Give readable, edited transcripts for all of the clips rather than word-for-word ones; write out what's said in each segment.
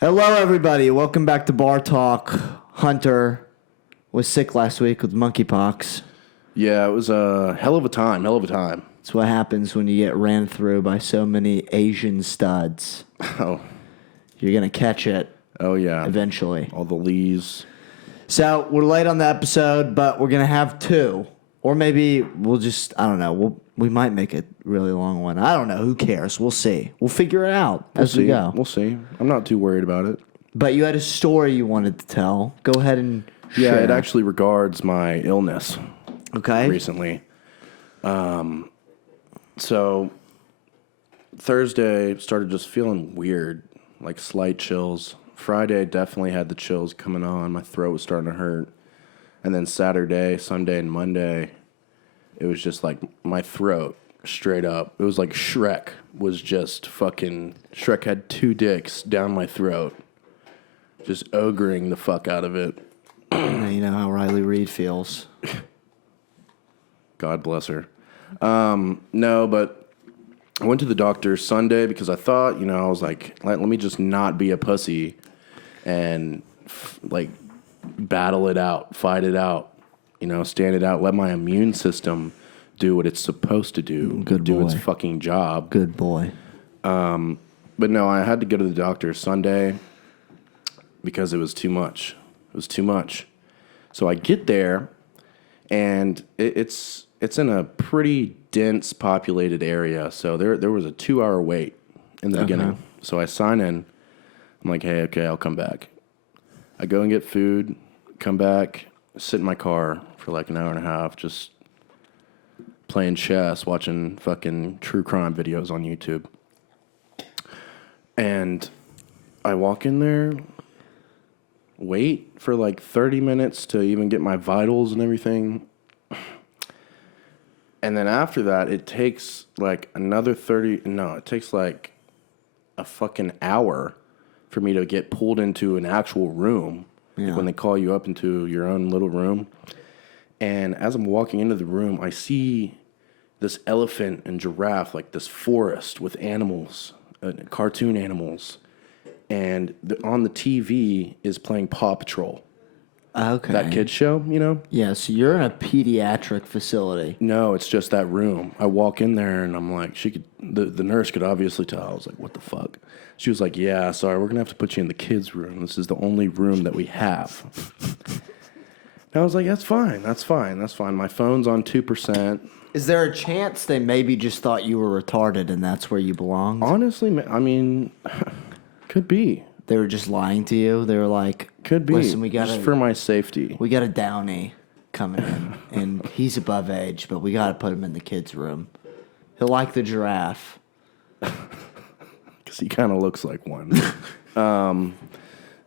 Hello, everybody. Welcome back to Bar Talk. Hunter was sick last week with monkeypox. Yeah, it was a hell of a time. It's what happens when you get ran through by so many Asian studs. Oh, You're going to catch it oh yeah. eventually. All the Lees. So we're late on the episode, but we're going to have two. Or maybe we'll just, I don't know, we might make a really long one. I don't know. Who cares? We'll see. We'll figure it out as we go. We'll see. I'm not too worried about it. But you had a story you wanted to tell. Go ahead and Yeah, share. it actually regards my illness Okay. recently. So Thursday started just feeling weird, like slight chills. Friday definitely had the chills coming on. My throat was starting to hurt. And then Saturday, Sunday, and Monday, it was just like my throat straight up. It was like Shrek had two dicks down my throat, just ogring the fuck out of it. Now you know how Riley Reid feels. God bless her. No, but I went to the doctor Sunday because I thought, I was like, let me just not be a pussy and battle it out, fight it out, stand it out, let my immune system do what it's supposed to do, do its fucking job. Good boy. But no, I had to go to the doctor Sunday because it was too much. It was too much. So I get there, and it's in a pretty dense populated area. So there was a 2-hour wait in the beginning. So I sign in. I'm like, hey, okay, I'll come back. I go and get food, come back, sit in my car for like an hour and a half, just playing chess, watching fucking true crime videos on YouTube. And I walk in there, wait for like 30 minutes to even get my vitals and everything. And then after that, it takes like it takes like a fucking hour for me to get pulled into an actual room. Yeah. When they call you up into your own little room. And as I'm walking into the room, I see this elephant and giraffe, like this forest with animals, cartoon animals. And on the TV is playing Paw Patrol. Okay. That kid's show, Yeah, so you're in a pediatric facility. No, it's just that room. I walk in there and I'm like, the nurse could obviously tell. I was like, what the fuck? She was like, yeah, sorry, we're going to have to put you in the kids' room. This is the only room that we have. And I was like, that's fine. My phone's on 2%. Is there a chance they maybe just thought you were retarded and that's where you belong? Honestly, I mean, could be. They were just lying to you? They were like, Could be. Listen, just for my safety. We got a Downy coming in, and he's above age, but we got to put him in the kids' room. He'll like the giraffe. Because he kind of looks like one.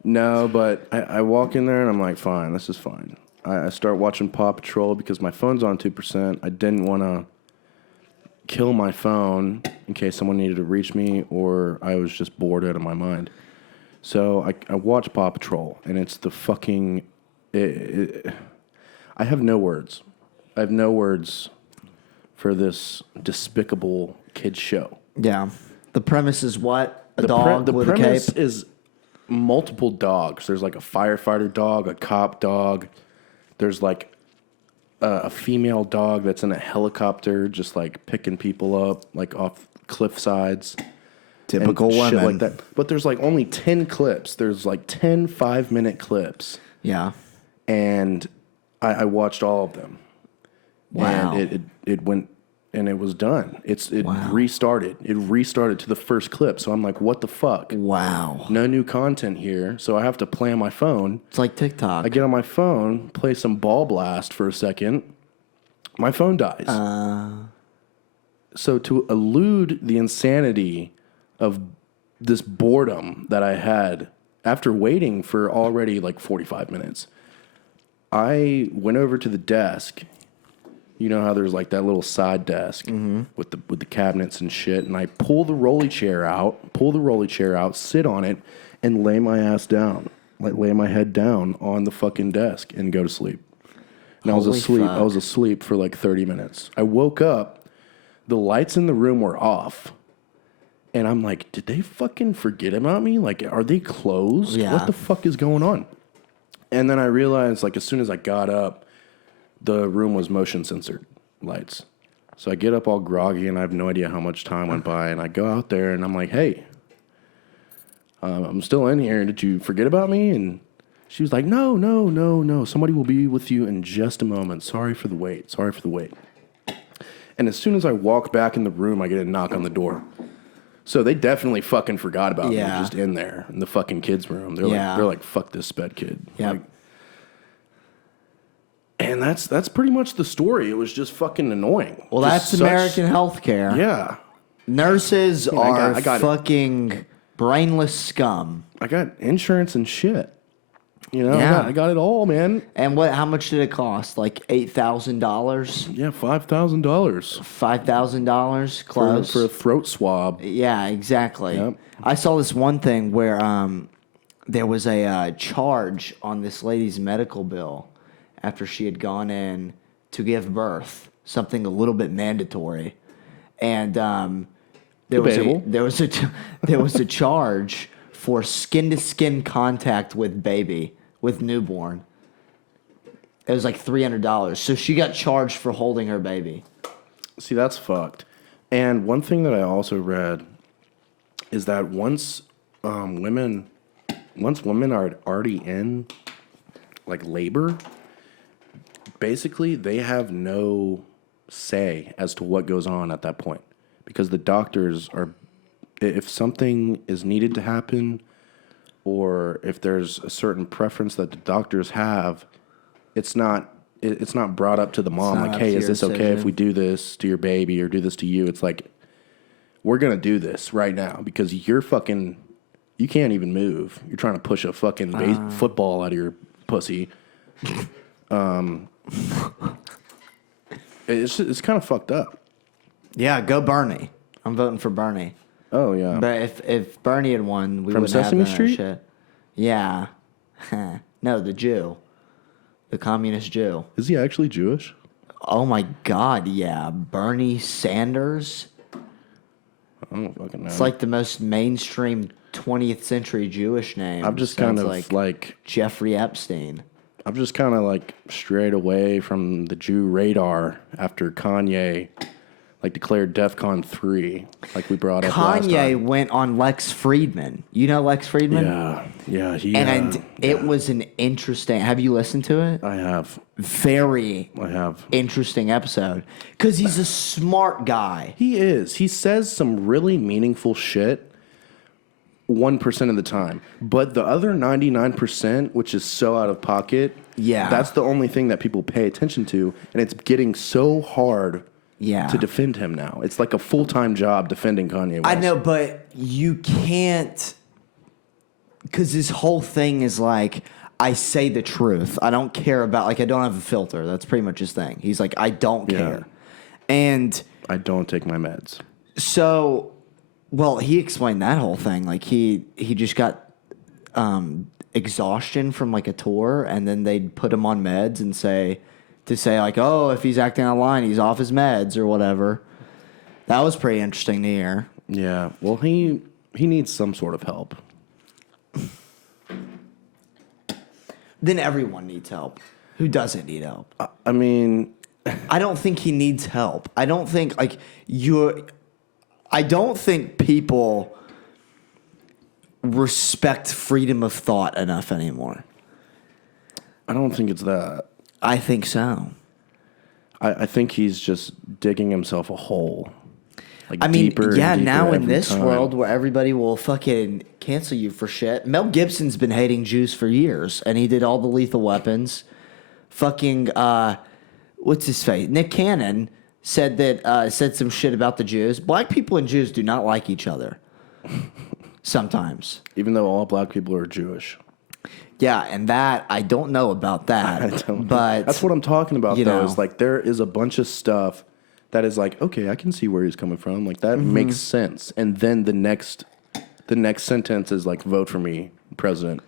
No, but I walk in there and I'm like, fine, this is fine. I start watching Paw Patrol because my phone's on 2%. I didn't want to kill my phone in case someone needed to reach me or I was just bored out of my mind. So I watch Paw Patrol, and it's the fucking... I have no words. I have no words for this despicable kid's show. Yeah. The premise is what? A dog with a cape? The premise is multiple dogs. There's like a firefighter dog, a cop dog. There's like a female dog that's in a helicopter just like picking people up like off cliff sides. Typical women. Shit like that. But there's like only 10 clips. There's like 10 5-minute clips. Yeah. And I watched all of them. Wow. And it went and it was done. It Wow. restarted. It restarted to the first clip. So I'm like, what the fuck? Wow. No new content here. So I have to play on my phone. It's like TikTok. I get on my phone, play some Ball Blast for a second. My phone dies. So to elude the insanity of this boredom that I had after waiting for already like 45 minutes, I went over to the desk. You know how there's like that little side desk with the cabinets and shit, and I pull the rolly chair out, sit on it, and lay my ass down, like lay my head down on the fucking desk and go to sleep. And I was asleep. I was asleep for like 30 minutes. I woke up, the lights in the room were off, And I'm like, did they fucking forget about me? Like, are they closed? Yeah. What the fuck is going on? And then I realized, like, as soon as I got up, the room was motion censored lights. So I get up all groggy, and I have no idea how much time went by. And I go out there, and I'm like, hey, I'm still in here. Did you forget about me? And she was like, no. Somebody will be with you in just a moment. Sorry for the wait. And as soon as I walk back in the room, I get a knock on the door. So they definitely fucking forgot about me just in there in the fucking kids' room. They're like, fuck this sped kid. Yeah. Like, and that's pretty much the story. It was just fucking annoying. Well, Just that's American healthcare. Yeah. Nurses are I got fucking brainless scum. I got insurance and shit. You know, Yeah. I got it all, man. And how much did it cost? Like $8,000? Yeah, $5,000 $5,000? Close. for a throat swab. Yeah, exactly. Yep. I saw this one thing where there was a charge on this lady's medical bill after she had gone in to give birth, something a little bit mandatory, and there was a charge for skin to skin contact with newborn. It was like $300. So she got charged for holding her baby. See, that's fucked. And one thing that I also read is that once women are already in like labor, basically they have no say as to what goes on at that point, because the doctors are, if something is needed to happen or if there's a certain preference that the doctors have, it's not brought up to the mom like, hey, is this okay if we do this to your baby or do this to you? It's like, we're going to do this right now because you can't even move. You're trying to push a fucking football out of your pussy. It's kind of fucked up. Yeah, go Bernie. I'm voting for Bernie. Oh yeah. But if Bernie had won, we From wouldn't Sesame have that Street? shit. Yeah. No, the Jew. The communist Jew. Is he actually Jewish? Oh my God, yeah. Bernie Sanders. I don't fucking know. It's like the most mainstream 20th century Jewish name. I'm just Sounds kind of like Jeffrey Epstein. I'm just kind of like strayed away from the Jew radar after Kanye declared DEFCON 3, like we brought up last Kanye time. went on Lex Friedman. You know Lex Friedman? Yeah. It was an interesting. Have you listened to it? I have. Very interesting episode because he's a smart guy. He is. He says some really meaningful shit 1% of the time. But the other 99%, which is so out of pocket, that's the only thing that people pay attention to. And it's getting so hard to defend him now. It's like a full-time job defending Kanye West. I know, but you can't, because his whole thing is like, I say the truth. I don't care about, I don't have a filter. That's pretty much his thing. He's like, I don't care. And I don't take my meds. So, well, he explained that whole thing. Like he just got exhaustion from like a tour, and then they'd put him on meds and say like, oh, if he's acting out of line, he's off his meds or whatever. That was pretty interesting to hear. Yeah. Well, he needs some sort of help. Then everyone needs help. Who doesn't need help? I mean, I don't think he needs help. I don't think people respect freedom of thought enough anymore. I don't think it's that. I think so. I think he's just digging himself a hole. I mean, deeper and deeper now in every this time. world where everybody will fucking cancel you for shit. Mel Gibson's been hating Jews for years, and he did all the Lethal Weapons. Fucking, what's his face? Nick Cannon said some shit about the Jews. Black people and Jews do not like each other. Sometimes. Even though all black people are Jewish. Yeah, and that, I don't know about that. But that's what I'm talking about, though. know. Is like there is a bunch of stuff that is like, okay, I can see where he's coming from. Like that makes sense. And then the next sentence is like, vote for me, president.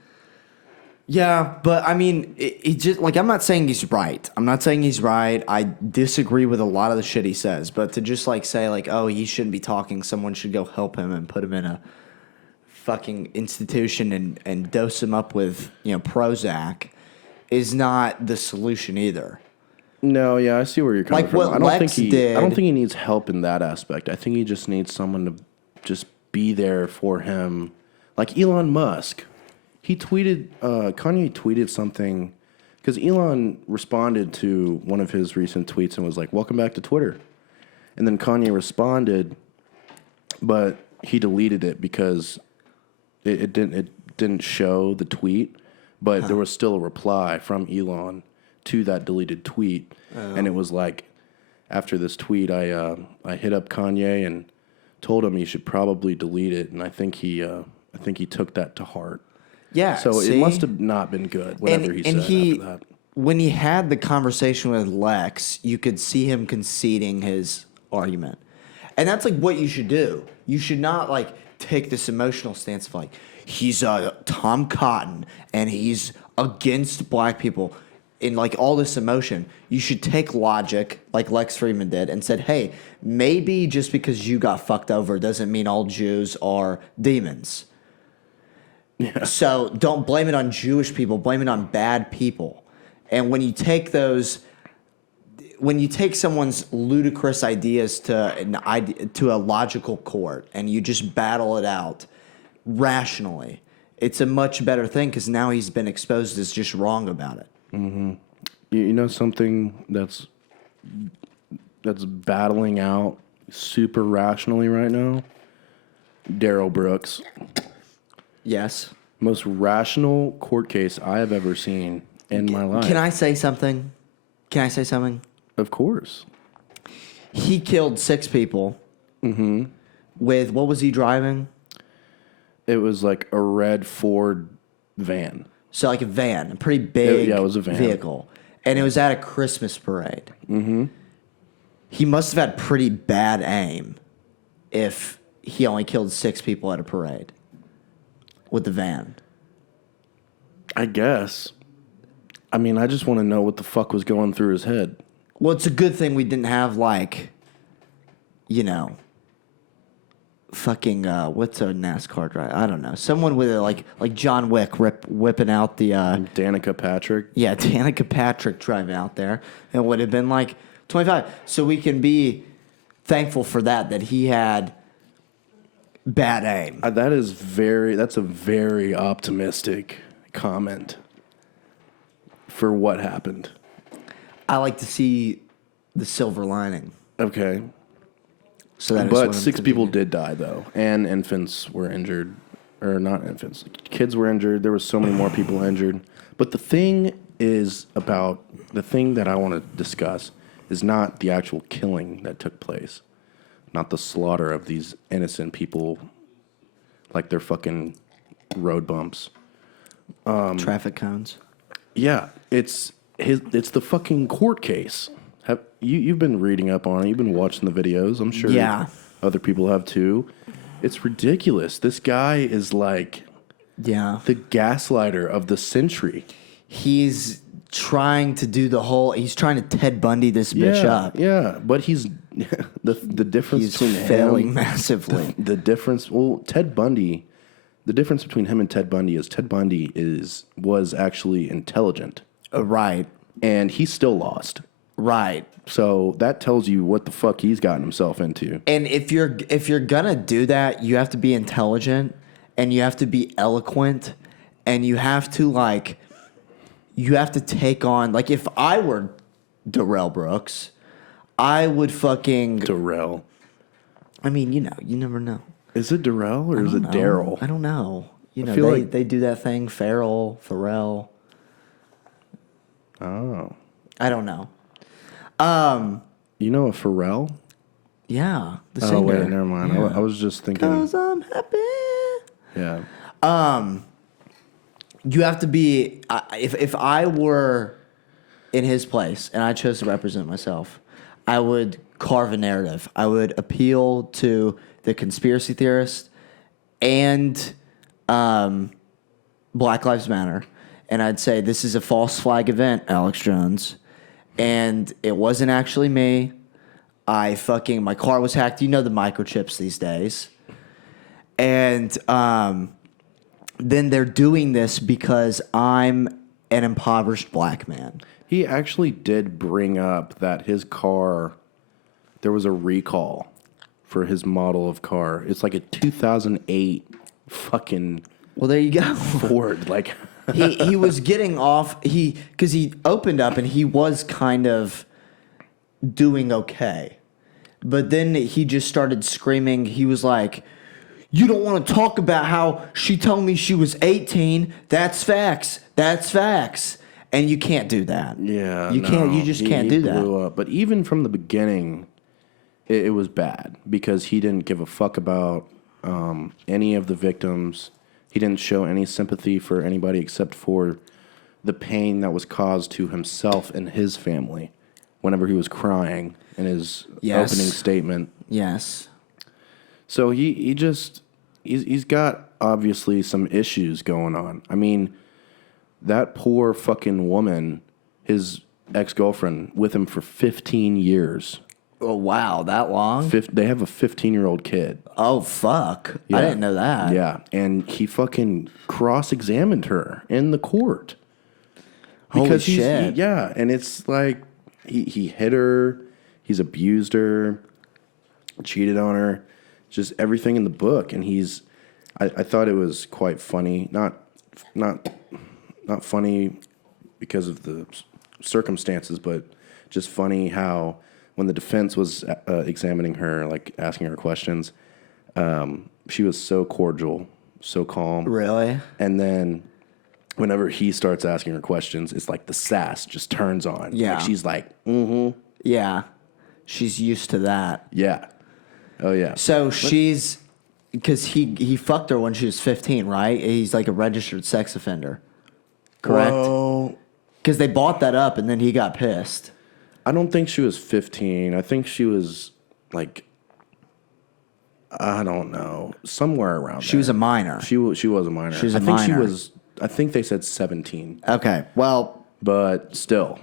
Yeah, but I mean, it just like I'm not saying he's right. I'm not saying he's right. I disagree with a lot of the shit he says. But to just like say like, oh, he shouldn't be talking. Someone should go help him and put him in a fucking institution and dose him up with Prozac is not the solution either. No, yeah, I see where you're coming Like from. what I don't think Lex he. did. I don't think he needs help in that aspect. I think he just needs someone to just be there for him, like Elon Musk. He tweeted. Kanye tweeted something because Elon responded to one of his recent tweets and was like, "Welcome back to Twitter," and then Kanye responded, but he deleted it because it didn't show the tweet, but there was still a reply from Elon to that deleted tweet, and it was like, after this tweet, I hit up Kanye and told him he should probably delete it, and I think he took that to heart. Yeah. So see? it must have not been good. Whatever he said after that. When he had the conversation with Lex, you could see him conceding his argument. And that's like what you should do. You should not like take this emotional stance of like, he's Tom Cotton and he's against black people in like all this emotion. You should take logic like Lex Friedman did and said, hey, maybe just because you got fucked over doesn't mean all Jews are demons. Yeah. So don't blame it on Jewish people, blame it on bad people. And when you take someone's ludicrous ideas to a logical court and you just battle it out rationally, it's a much better thing because now he's been exposed as just wrong about it. Mm-hmm. You know something that's battling out super rationally right now? Darryl Brooks. Yes. Most rational court case I have ever seen in my life. Can I say something? Of course. He killed 6 people. Mm-hmm. With, what was he driving? It was like a red Ford van. So like a van, a pretty big it was a van. vehicle. And it was at a Christmas parade. Mm-hmm. He must have had pretty bad aim if he only killed 6 people at a parade with the van. I guess. I mean, I just want to know what the fuck was going through his head. Well, it's a good thing we didn't have like, fucking what's a NASCAR driver? I don't know. Someone with like John Wick whipping out the Danica Patrick. Yeah, Danica Patrick driving out there. It would have been like 25. So we can be thankful for that he had bad aim. That's a very optimistic comment for what happened. I like to see the silver lining. Okay. So that but 6 people did die, though, and infants were injured. Or not infants. Kids were injured. There were so many more people injured. But the thing that I want to discuss is not the actual killing that took place. Not the slaughter of these innocent people like they're fucking road bumps. Traffic cones. Yeah, it's the fucking court case. You've been reading up on it. You've been watching the videos. I'm sure other people have too. It's ridiculous. This guy is like the gaslighter of the century. He's trying to he's trying to Ted Bundy this bitch up. Yeah, but he's the difference between failing massively. The difference, Ted Bundy, the difference between him and Ted Bundy is Ted Bundy was actually intelligent. Right. And he still lost. Right. So that tells you what the fuck he's gotten himself into. And if you're gonna do that, you have to be intelligent and you have to be eloquent and you have to take on, like, if I were Darrell Brooks, I would fucking Darrell. I mean, you never know. Is it Darrell or is it Daryl? I don't know. They do that thing, Pharrell. Oh. I don't know. You know a Pharrell? Yeah, the singer. Oh, wait, never mind. Yeah. I was just thinking. 'Cause I'm happy. Yeah. You have to be. If I were in his place and I chose to represent myself, I would carve a narrative. I would appeal to the conspiracy theorists and Black Lives Matter, and I'd say, this is a false flag event, Alex Jones. And it wasn't actually me. My car was hacked. You know the microchips these days. And then they're doing this because I'm an impoverished black man. He actually did bring up that his car, there was a recall for his model of car. It's like a 2008 fucking Well, there you go. Ford. Like, he was getting off. Because he opened up and he was kind of doing okay. But then he just started screaming. He was like, you don't want to talk about how she told me she was 18. That's facts. That's facts. And you can't do that. yeah, You can't. You just can't do that. Blew up. But even from the beginning, it was bad because he didn't give a fuck about any of the victims. He didn't show any sympathy for anybody except for the pain that was caused to himself and his family whenever he was crying in his Yes. opening statement. Yes. So he's got obviously some issues going on. I mean, that poor fucking woman, his ex-girlfriend, with him for 15 years. Oh, wow. That long? They have a 15-year-old kid. Oh, fuck. Yeah. I didn't know that. Yeah, and he fucking cross-examined her in the court. Holy shit. Yeah, and it's like he hit her, he's abused her, cheated on her, just everything in the book. And I thought it was quite funny. Not funny because of the circumstances, but just funny how when the defense was examining her, like asking her questions, she was so cordial, so calm. Really? And then whenever he starts asking her questions, it's like the sass just turns on. Yeah. Like she's like, mm-hmm. Yeah. She's used to that. Yeah. Oh, yeah. So she's... Because he fucked her when she was 15, right? He's like a registered sex offender. Correct? Well, Because they bought that up and then he got pissed. I don't think she was 15. I think she was like, I don't know, somewhere around She there. was a minor. She was a minor. She was a I think minor. I think they said 17. Okay. Well, But still.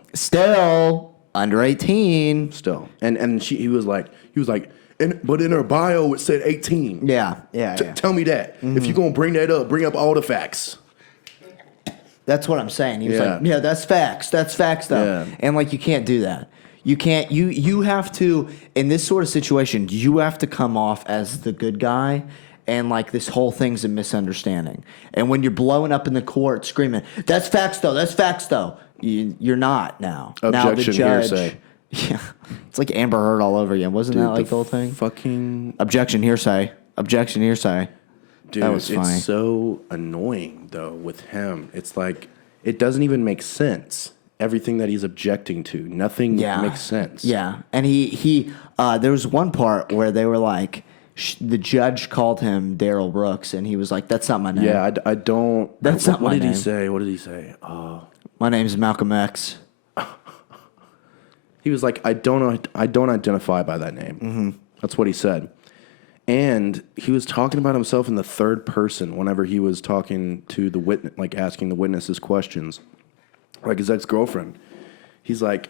under 18. Still. And he was like, but in her bio it said 18. Yeah. Tell me that. If you're going to bring that up, bring up all the facts. That's what I'm saying. He was Yeah. like, yeah, that's facts. That's facts, though. Yeah. And, like, you can't do that. You can't. You have to, in this sort of situation, you have to come off as the good guy. And, like, this whole thing's a misunderstanding. And when you're blowing up in the court screaming, that's facts, though. That's facts, though. You're not now. Now the Objection, judge. hearsay. Yeah. It's like Amber Heard all over again. Wasn't that like the whole thing? Fucking Objection, hearsay. Objection, hearsay. dude, That was funny. it's so annoying though with him. It's like it doesn't even make sense. Everything that he's objecting to, nothing makes sense. Yeah, and he there was one part where they were like, the judge called him Daryl Brooks, and he was like, "That's not my name." Yeah, I don't. That's not what my did name. he say? What did he say? Oh, My name's Malcolm X. he was like, I don't identify by that name. Mm-hmm. That's what he said. And he was talking about himself in the third person whenever he was talking to the witness, like asking the witnesses questions, like his ex-girlfriend. He's like,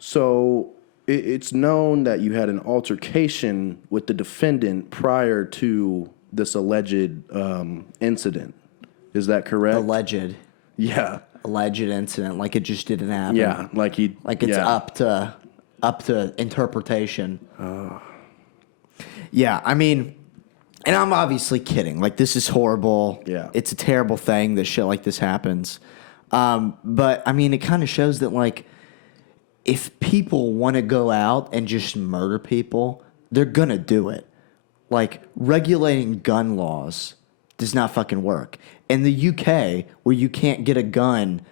so it's known that you had an altercation with the defendant prior to this alleged incident. Is that correct? Alleged incident, like it just didn't happen. Yeah, like it's up to interpretation. Yeah, I mean, and I'm obviously kidding. Like, this is horrible. Yeah. It's a terrible thing that shit like this happens. But I mean, it kind of shows that, like, if people want to go out and just murder people, they're gonna do it. Like, regulating gun laws does not fucking work. In the UK, where you can't get a gun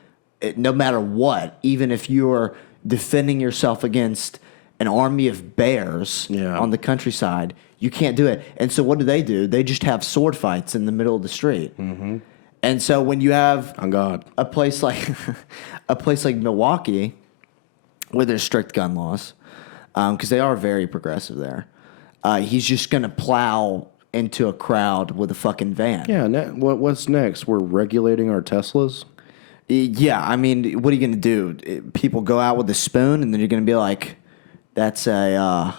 no matter what, even if you're defending yourself against an army of bears on the countryside, you can't do it. And so what do? They just have sword fights in the middle of the street. Mm-hmm. And so when you have on God a place like Milwaukee, where there's strict gun laws, because they are very progressive there, he's just gonna plow into a crowd with a fucking van. Yeah, what's next? We're regulating our Teslas? Yeah, I mean, what are you gonna do? People go out with a spoon, and then you're gonna be like, "That's a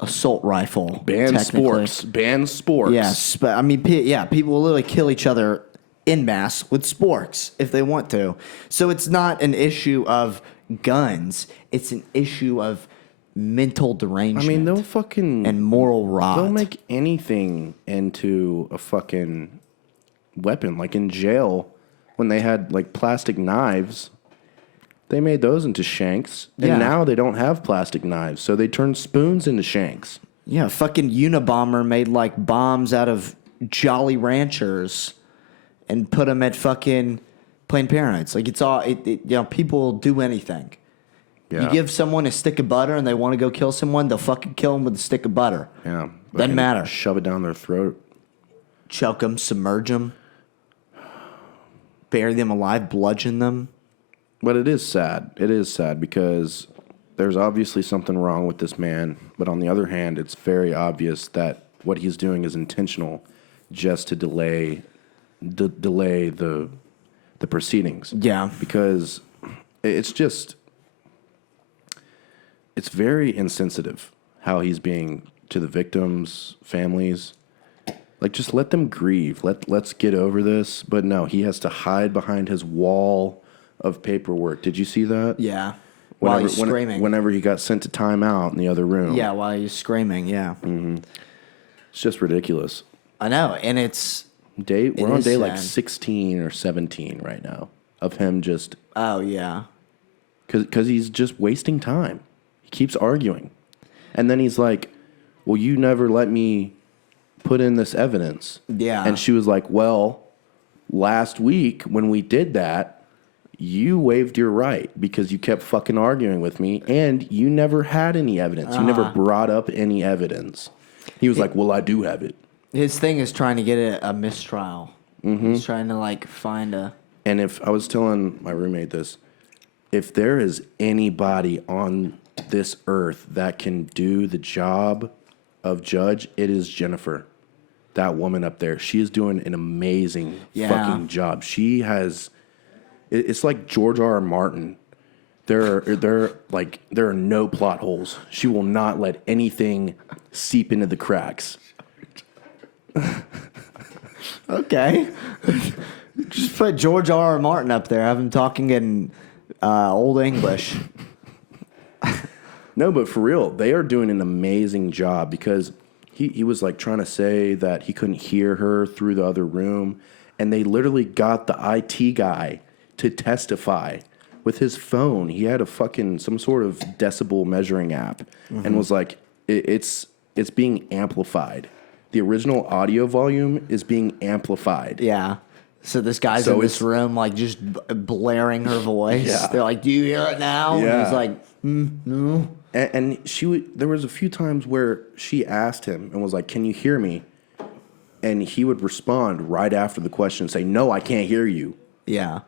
assault rifle." Ban technically. sporks. Ban sporks. Yes, but I mean, people will literally kill each other in mass with sporks if they want to. So it's not an issue of guns; it's an issue of mental derangement. I mean, they'll fucking and moral rot. They'll make anything into a fucking weapon. Like in jail, when they had like plastic knives, they made those into shanks. Yeah. And now they don't have plastic knives, so they turn spoons into shanks. Yeah, fucking Unabomber made like bombs out of Jolly Ranchers and put them at fucking Planned Parenthoods. Like it's all, people will do anything. Yeah. You give someone a stick of butter and they want to go kill someone, they'll fucking kill them with a stick of butter. Yeah. Doesn't Fucking matter. Shove it down their throat. Choke them, submerge them, bury them alive, bludgeon them. But it is sad. It is sad because there's obviously something wrong with this man. But on the other hand, it's very obvious that what he's doing is intentional just to delay the proceedings. Yeah. Because it's just, it's very insensitive how he's being to the victims' families. Like, just let them grieve. Let's get over this. But no, he has to hide behind his wall of paperwork. Did you see that? Yeah. While he's screaming. Whenever he got sent to timeout in the other room. Yeah, while he's screaming, yeah. It's just ridiculous. I know, and it's... We're on day like sad. 16 or 17 right now of him just... Oh, yeah. Because he's just wasting time. He keeps arguing. And then he's like, well, you never let me put in this evidence. Yeah. And she was like, well, last week when we did that, you waived your right because you kept fucking arguing with me and you never had any evidence. You never brought up any evidence. He was like, well, I do have it. His thing is trying to get a mistrial. He's trying to, like, find a... And if I was telling my roommate this, if there is anybody on this earth that can do the job of judge, it is Jennifer. That woman up there. She is doing an amazing fucking job. She has... It's like George R.R. Martin. There are no plot holes. She will not let anything seep into the cracks. Okay. Just put George R.R. Martin up there. Have him talking in Old English. No, but for real, they are doing an amazing job because he was like trying to say that he couldn't hear her through the other room, and they literally got the IT guy to testify with his phone. He had a fucking some sort of decibel measuring app and was like, it's being amplified. The original audio volume is being amplified. Yeah. So this guy's in this room, like, just blaring her voice. Yeah. They're like, do you hear it now? Yeah. And he's like, no. And there was a few times where she asked him and was like, can you hear me? And he would respond right after the question and say, no, I can't hear you. Yeah.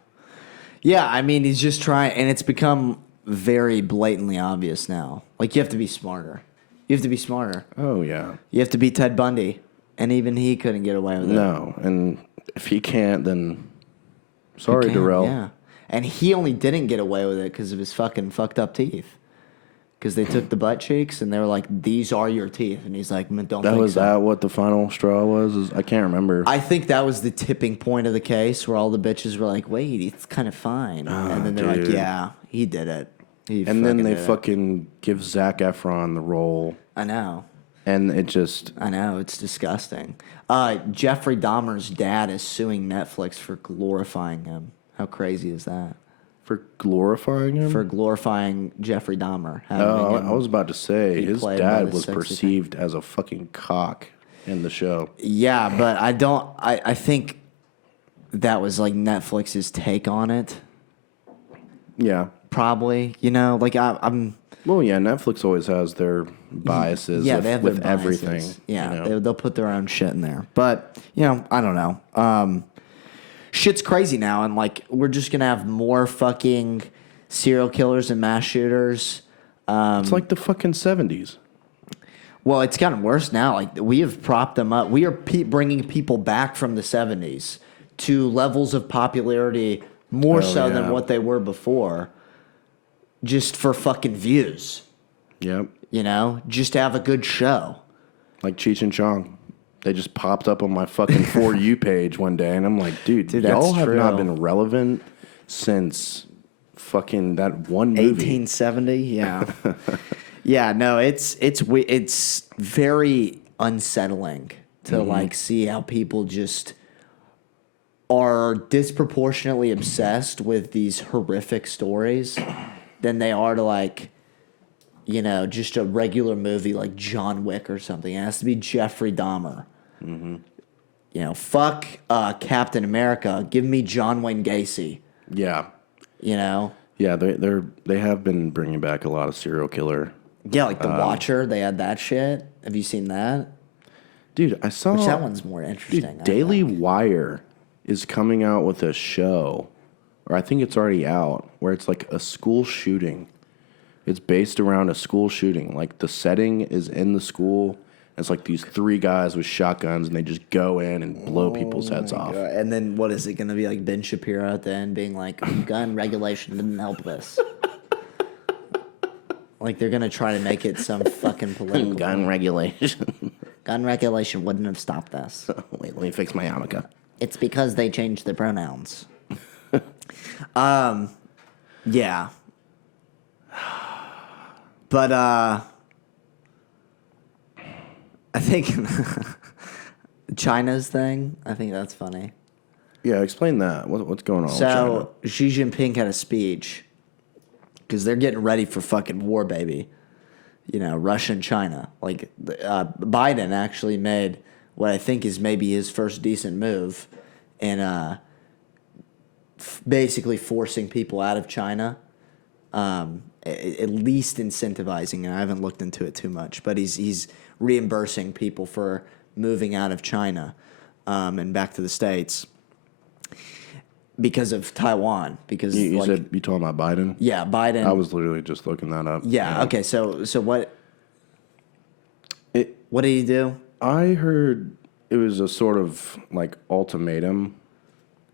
Yeah, I mean, he's just trying, and it's become very blatantly obvious now. Like, you have to be smarter. You have to be smarter. Oh, yeah. You have to be Ted Bundy, and even he couldn't get away with it. No, and if he can't, then sorry, He can't, Darrell. Yeah, and he only didn't get away with it because of his fucking fucked up teeth. Because they took the butt cheeks, and they were like, these are your teeth. And he's like, don't think so. That what the final straw was? I can't remember. I think that was the tipping point of the case where all the bitches were like, wait, it's kind of fine. And then they're like, dude. yeah, he did it. And then they did it. fucking give Zac Efron the role. I know. And it just... I know. It's disgusting. Jeffrey Dahmer's dad is suing Netflix for glorifying him. How crazy is that? For glorifying him? For glorifying Jeffrey Dahmer. Oh, I was about to say, be his played by dad the was sexy perceived as a fucking cock in the show. Yeah, but I think that was like Netflix's take on it. Yeah. Probably. You know, like I'm... Well, yeah, Netflix always has their biases Yeah, they have with their biases. everything. Yeah, you know? they'll put their own shit in there. But, you know, I don't know. Shit's crazy now, and, like, we're just going to have more fucking serial killers and mass shooters. It's like the fucking 70s. Well, it's gotten worse now. Like, we have propped them up. We are bringing people back from the 70s to levels of popularity more Oh, so than yeah. what they were before, just for fucking views. Yep. You know, just to have a good show. Like Cheech and Chong. They just popped up on my fucking For You page one day, and I'm like, dude Dude, y'all that's have not true. been relevant since fucking that one movie. 1870, yeah. Yeah, no, it's very unsettling to like see how people just are disproportionately obsessed with these horrific stories than they are to like, you know, just a regular movie like John Wick or something. It has to be Jeffrey Dahmer. You know, fuck Captain America. Give me John Wayne Gacy. Yeah. You know, Yeah, they have been bringing back a lot of serial killer. yeah, like The Watcher. They had that shit. Have you seen that? Dude, I saw Which that one's more interesting. Dude, I Daily think. Wire is coming out with a show, or I think it's already out, where it's like a school shooting. It's based around a school shooting. Like the setting is in the school. It's like these three guys with shotguns, and they just go in and blow people's heads off. And then what is it going to be like? Ben Shapiro at the end being like, "Gun regulation didn't help this." Like they're going to try to make it some fucking political. Gun regulation. Gun regulation wouldn't have stopped this. Wait, let me fix my yarmulke. It's because they changed their pronouns. Yeah. But I think China's thing, I think that's funny. Yeah, explain that. What's going on with China? So Xi Jinping had a speech because they're getting ready for fucking war, baby. You know, Russia and China. Like Biden actually made what I think is maybe his first decent move in basically forcing people out of China. At least incentivizing, and I haven't looked into it too much, but he's reimbursing people for moving out of China and back to the States because of Taiwan. Because You like, said you talking about Biden? yeah, Biden. I was literally just looking that up. Yeah. Okay. So what? It, What did he do? I heard it was a sort of like ultimatum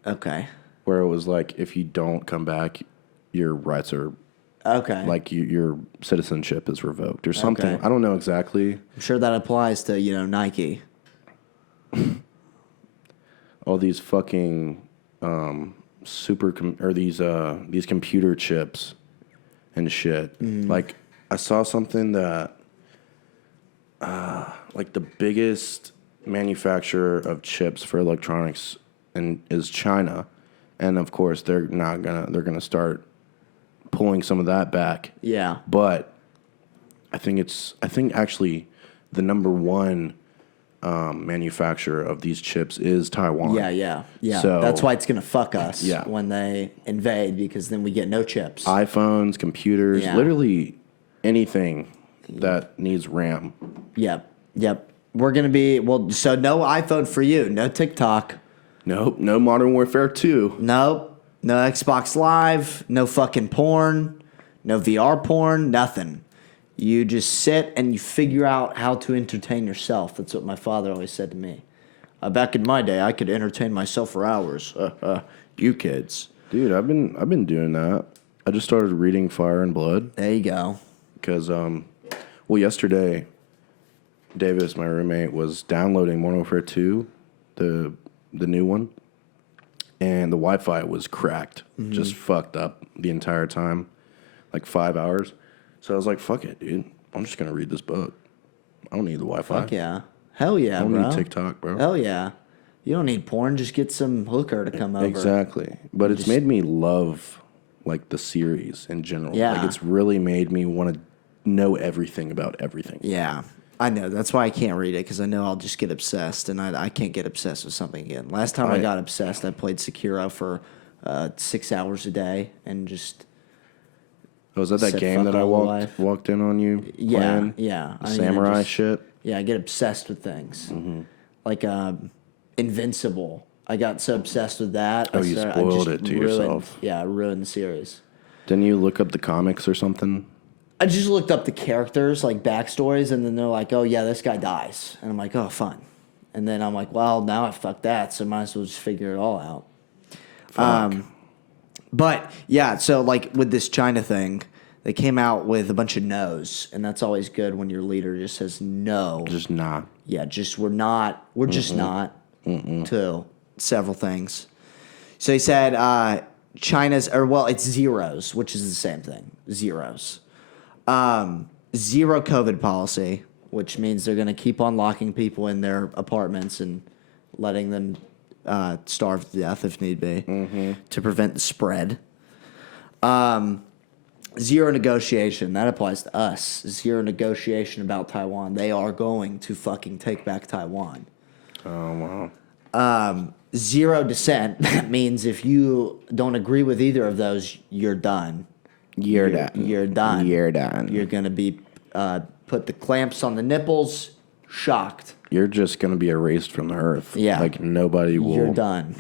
Okay. where it was like, if you don't come back, your rights are Okay. like your citizenship is revoked or something. Okay. I don't know exactly. I'm sure that applies to Nike. All these fucking these computer chips and shit. Like I saw something that like the biggest manufacturer of chips for electronics is China, and of course they're gonna start pulling some of that back. Yeah. But I think actually the number one manufacturer of these chips is Taiwan. Yeah. So- that's why it's gonna fuck us Yeah. when they invade, because then we get no chips. iPhones, computers, Yeah. literally anything that needs RAM. Yep. We're gonna be so no iPhone for you, no TikTok, Nope, no Modern Warfare 2. nope, no Xbox Live, no fucking porn, no VR porn, nothing. You just sit and you figure out how to entertain yourself. That's what my father always said to me. Back in my day, I could entertain myself for hours. You kids. Dude, I've been doing that. I just started reading Fire and Blood There you go. because yesterday Davis, my roommate, was downloading Modern Warfare 2, the new one, and the Wi-Fi was cracked, just fucked up the entire time, like 5 hours. So I was like, "Fuck it, dude. I'm just gonna read this book. I don't need the Wi-Fi. Fuck yeah. Hell yeah, I don't bro. need TikTok, bro." Hell yeah. You don't need porn. Just get some hooker to come over. Exactly. But it's made me love like the series in general. Yeah. Like it's really made me want to know everything about everything. Yeah. I know. That's why I can't read it, because I know I'll just get obsessed, and I can't get obsessed with something again. Last time I got obsessed, I played Sekiro for 6 hours a day and just... Oh, is that Said game fuck that I all life. walked in on you Yeah, playing? yeah. I mean, Samurai I just- shit? Yeah, I get obsessed with things. Like Invincible. I got so obsessed with that. Oh, I you started- I spoiled just it to ruined- yourself. Yeah, I ruined the series. Didn't you look up the comics or something? I just looked up the characters, like backstories, and then they're like, "Oh yeah, this guy dies," and I'm like, "Oh, fun." And then I'm like, "Well, now I fucked that, so might as well just figure it all out." Fuck. But yeah, so like with this China thing, they came out with a bunch of no's, and that's always good when your leader just says no. Just not. Yeah, we're just not to several things. So he said it's zeros, which is the same thing, zeros. Zero COVID policy, which means they're going to keep on locking people in their apartments and letting them starve to death if need be to prevent the spread. Zero negotiation. That applies to us. Zero negotiation about Taiwan. They are going to fucking take back Taiwan. Oh, wow. Zero dissent. That means if you don't agree with either of those, you're done. You're done. You're done. You're done. You're going to be put the clamps on the nipples, shocked. You're just going to be erased from the earth. Yeah. Like nobody will. You're done.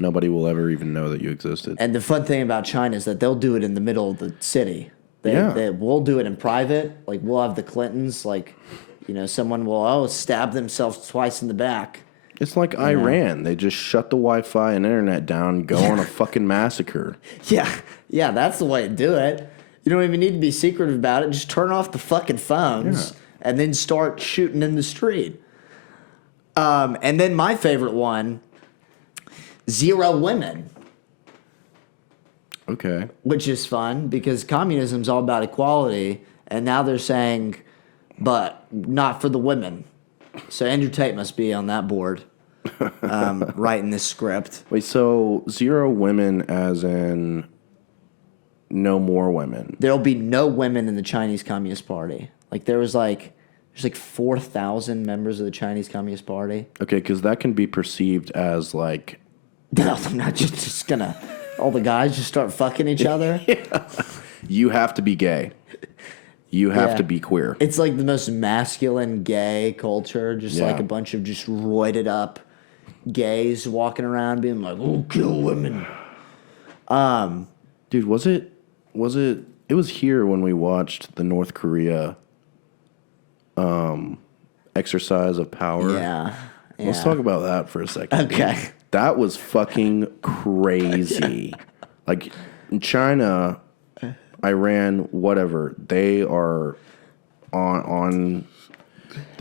Nobody will ever even know that you existed. And the fun thing about China is that they'll do it in the middle of the city. We'll do it in private. Like, we'll have the Clintons, like, someone will, stab themselves twice in the back. It's like Iran. They just shut the Wi-Fi and internet down, go on a fucking massacre. Yeah, that's the way to do it. You don't even need to be secretive about it. Just turn off the fucking phones and then start shooting in the street. And then my favorite one, zero women. Okay. Which is fun because communism's all about equality, and now they're saying, but not for the women. So Andrew Tate must be on that board, writing this script. Wait, so zero women as in no more women? There'll be no women in the Chinese Communist Party. Like there's like 4,000 members of the Chinese Communist Party. Okay, because that can be perceived as like... No, I'm not just gonna... All the guys just start fucking each other. You have to be gay. You have to be queer. It's like the most masculine gay culture. Just like a bunch of just roided up gays walking around being like, "Oh, kill women." Dude, was it? It was here when we watched the North Korea exercise of power. Yeah. Let's talk about that for a second. Okay. Dude. That was fucking crazy. Like in China, Iran, whatever, they are on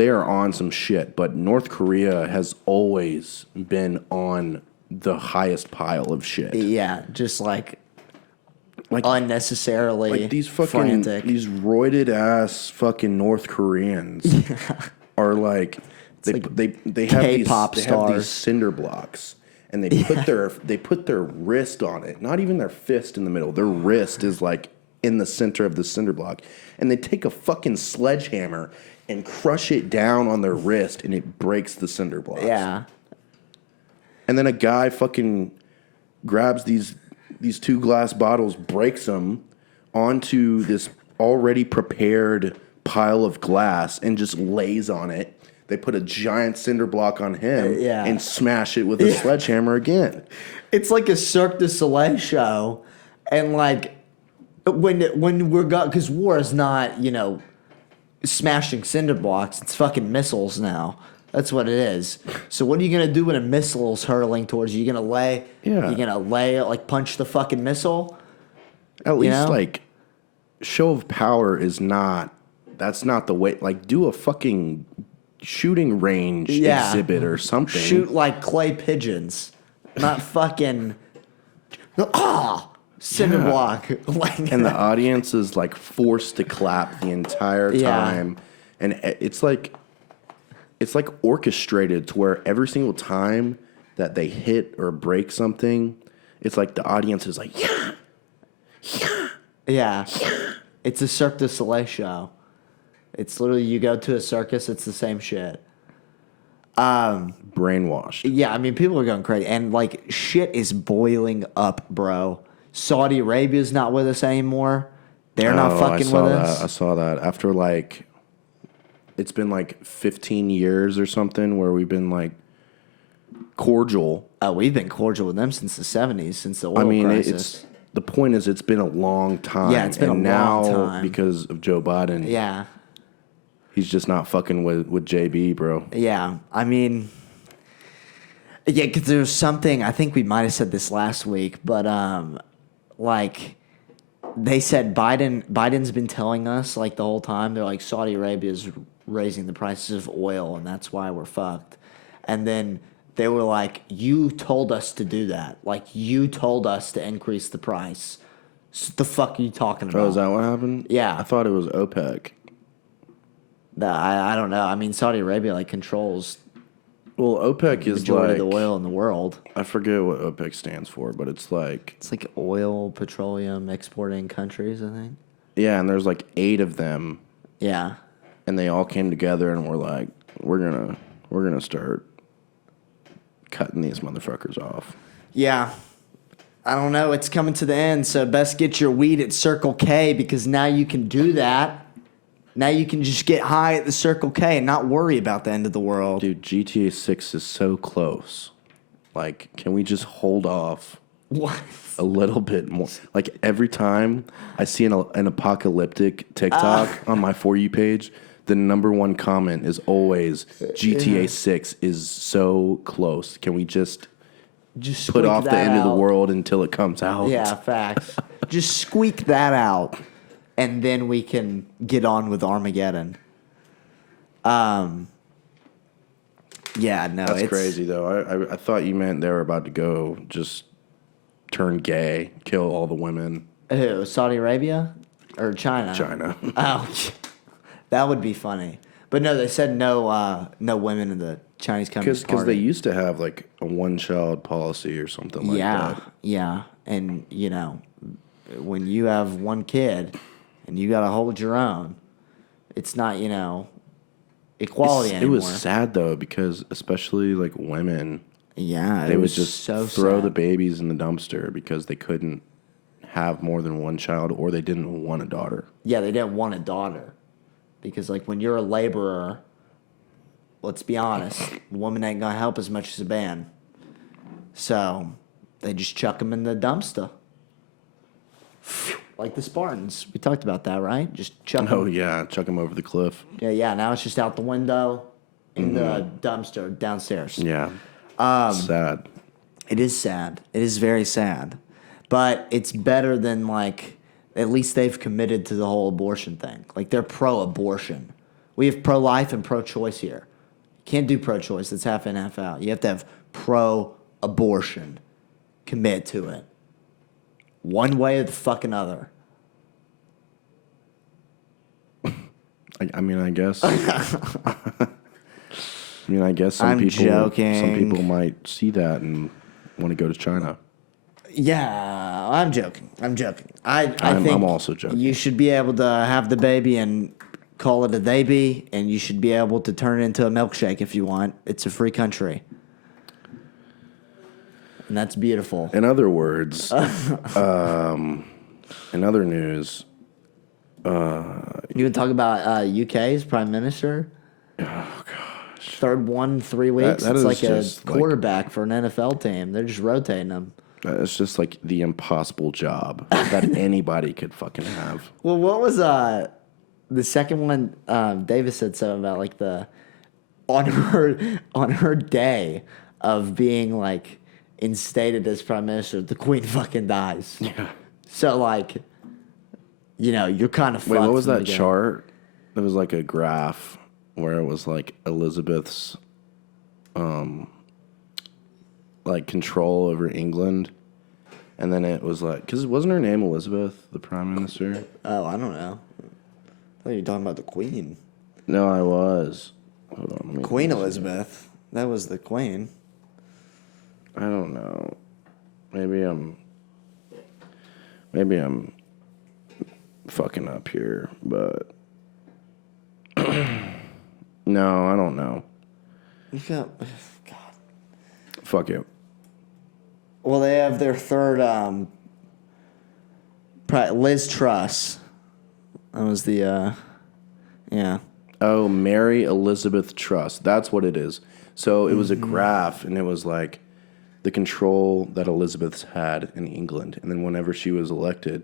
some shit. But North Korea has always been on the highest pile of shit. Yeah, just like unnecessarily like these fucking frantic. These roided ass fucking North Koreans are like they have K-pop stars. cinder blocks. And they put their wrist on it, not even their fist in the middle. Their wrist is like in the center of the cinder block, and they take a fucking sledgehammer and crush it down on their wrist, and it breaks the cinder blocks. Yeah. And then a guy fucking grabs these two glass bottles, breaks them onto this already prepared pile of glass, and just lays on it. They put a giant cinder block on him and smash it with a sledgehammer again. It's like a Cirque du Soleil show. And like when we're because war is not, smashing cinder blocks. It's fucking missiles now. That's what it is. So what are you going to do when a missile's hurtling towards you? You're going to lay? Yeah. You're going to lay it, like punch the fucking missile? At least like show of power that's not the way. Like do a fucking shooting range exhibit or something. Shoot like clay pigeons, not fucking cinder block. And the audience is like forced to clap the entire time, and it's like orchestrated to where every single time that they hit or break something, it's like the audience is like yeah. It's a Cirque du Soleil show. It's literally, you go to a circus, it's the same shit. Brainwashed. Yeah, I mean, people are going crazy. And, like, shit is boiling up, bro. Saudi Arabia's not with us anymore. They're not fucking with us. I saw that. After, like, it's been, like, 15 years or something where we've been, like, cordial. Oh, we've been cordial with them since the 70s, since the oil crisis. The point is, it's been a long time. Yeah, it's been a long time. Because of Joe Biden. Yeah. He's just not fucking with JB, bro. Yeah, I mean, because there's something, I think we might have said this last week, but like they said Biden's been telling us like the whole time. They're like Saudi Arabia's raising the prices of oil and that's why we're fucked. And then they were like, you told us to do that. Like you told us to increase the price. So the fuck are you talking about? Oh, is that what happened? Yeah. I thought it was OPEC. I don't know. I mean, Saudi Arabia like controls Well, OPEC the is majority like, of the oil in the world. I forget what OPEC stands for, but it's like, It's like oil, petroleum exporting countries, I think. yeah, and there's like 8 of them, Yeah. and they all came together and were like, we're gonna start cutting these motherfuckers off. Yeah. I don't know. It's coming to the end, so best get your weed at Circle K because now you can do that. Now you can just get high at the Circle K and not worry about the end of the world. Dude, GTA 6 is so close. Like, can we just hold off What? a little bit more? Like, every time I see an apocalyptic TikTok on my For You page, the number one comment is always GTA 6 is so close. Can we just Just put squeak off the that end of the out. world until it comes out? Yeah, facts. Just squeak that out, and then we can get on with Armageddon. Yeah, no, That's it's crazy, though. I thought you meant they were about to go just turn gay, kill all the women. Who? Saudi Arabia or China? China. Oh, that would be funny. But no, they said no women in the Chinese Communist Because Party. they used to have like a one-child policy or something like that. Yeah, and you know, when you have one kid and you gotta hold your own, it's not equality It anymore. was sad though because especially like women, Yeah, they it would was just so throw sad. the babies in the dumpster because they couldn't have more than one child or they didn't want a daughter. Yeah, they didn't want a daughter because like when you're a laborer, let's be honest, a woman ain't gonna help as much as a man. So they just chuck them in the dumpster. Like the Spartans. We talked about that, right? Just chuck them. Oh yeah, chuck them over the cliff. Yeah, now it's just out the window in the dumpster downstairs. Yeah, sad. It is sad. It is very sad. But it's better than like at least they've committed to the whole abortion thing. Like they're pro-abortion. We have pro-life and pro-choice here. Can't do pro-choice. It's half in, half out. You have to have pro-abortion. Commit to it. One way or the fucking other. I mean, I guess. I guess some I'm people, joking. some people might see that and want to go to China. Yeah, I'm joking. I think I'm also joking. You should be able to have the baby and call it a baby, and you should be able to turn it into a milkshake if you want. It's a free country. And that's beautiful. In other words, in other news, You would talk about UK's prime minister? oh gosh, Third one in 3 weeks. that it's is like a just like- quarterback for an NFL team. They're just rotating them. it's just like the impossible job that anybody could fucking have. Well, what was the second one? Davis said something about like on her day of being like instated as prime minister, the queen fucking dies. Yeah. So like, you're kind of Wait, fucked what was from the that beginning. chart? There was like a graph where it was like Elizabeth's, like control over England, and then it was like, because wasn't her name Elizabeth, the prime minister? Oh, I don't know. I thought you were talking about the queen. No, I was. Hold on, let me. Queen Elizabeth. That was the queen. I don't know. Maybe I'm fucking up here, but no, I don't know. You got, God. Fuck it. Well, they have their third, Liz Truss. That was the, yeah. Oh, Mary Elizabeth Truss. That's what it is. So it was a graph, and it was like the control that Elizabeth's had in England, and then whenever she was elected,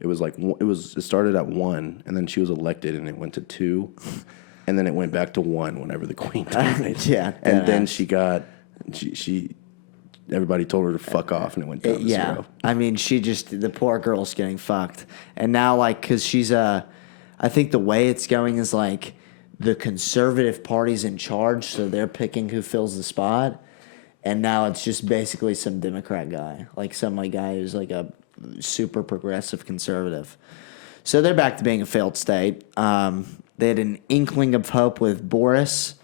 it was like it started at 1, and then she was elected, and it went to 2, and then it went back to 1 whenever the Queen died. Yeah. And then deadass. she got she everybody told her to fuck off, and it went down to Yeah. zero. I mean, the poor girl's getting fucked. And now, like, because she's I think the way it's going is like the conservative party's in charge, so they're picking who fills the spot. And now it's just basically some Democrat guy, like some like guy who's like a super progressive conservative. So they're back to being a failed state. They had an inkling of hope with Boris,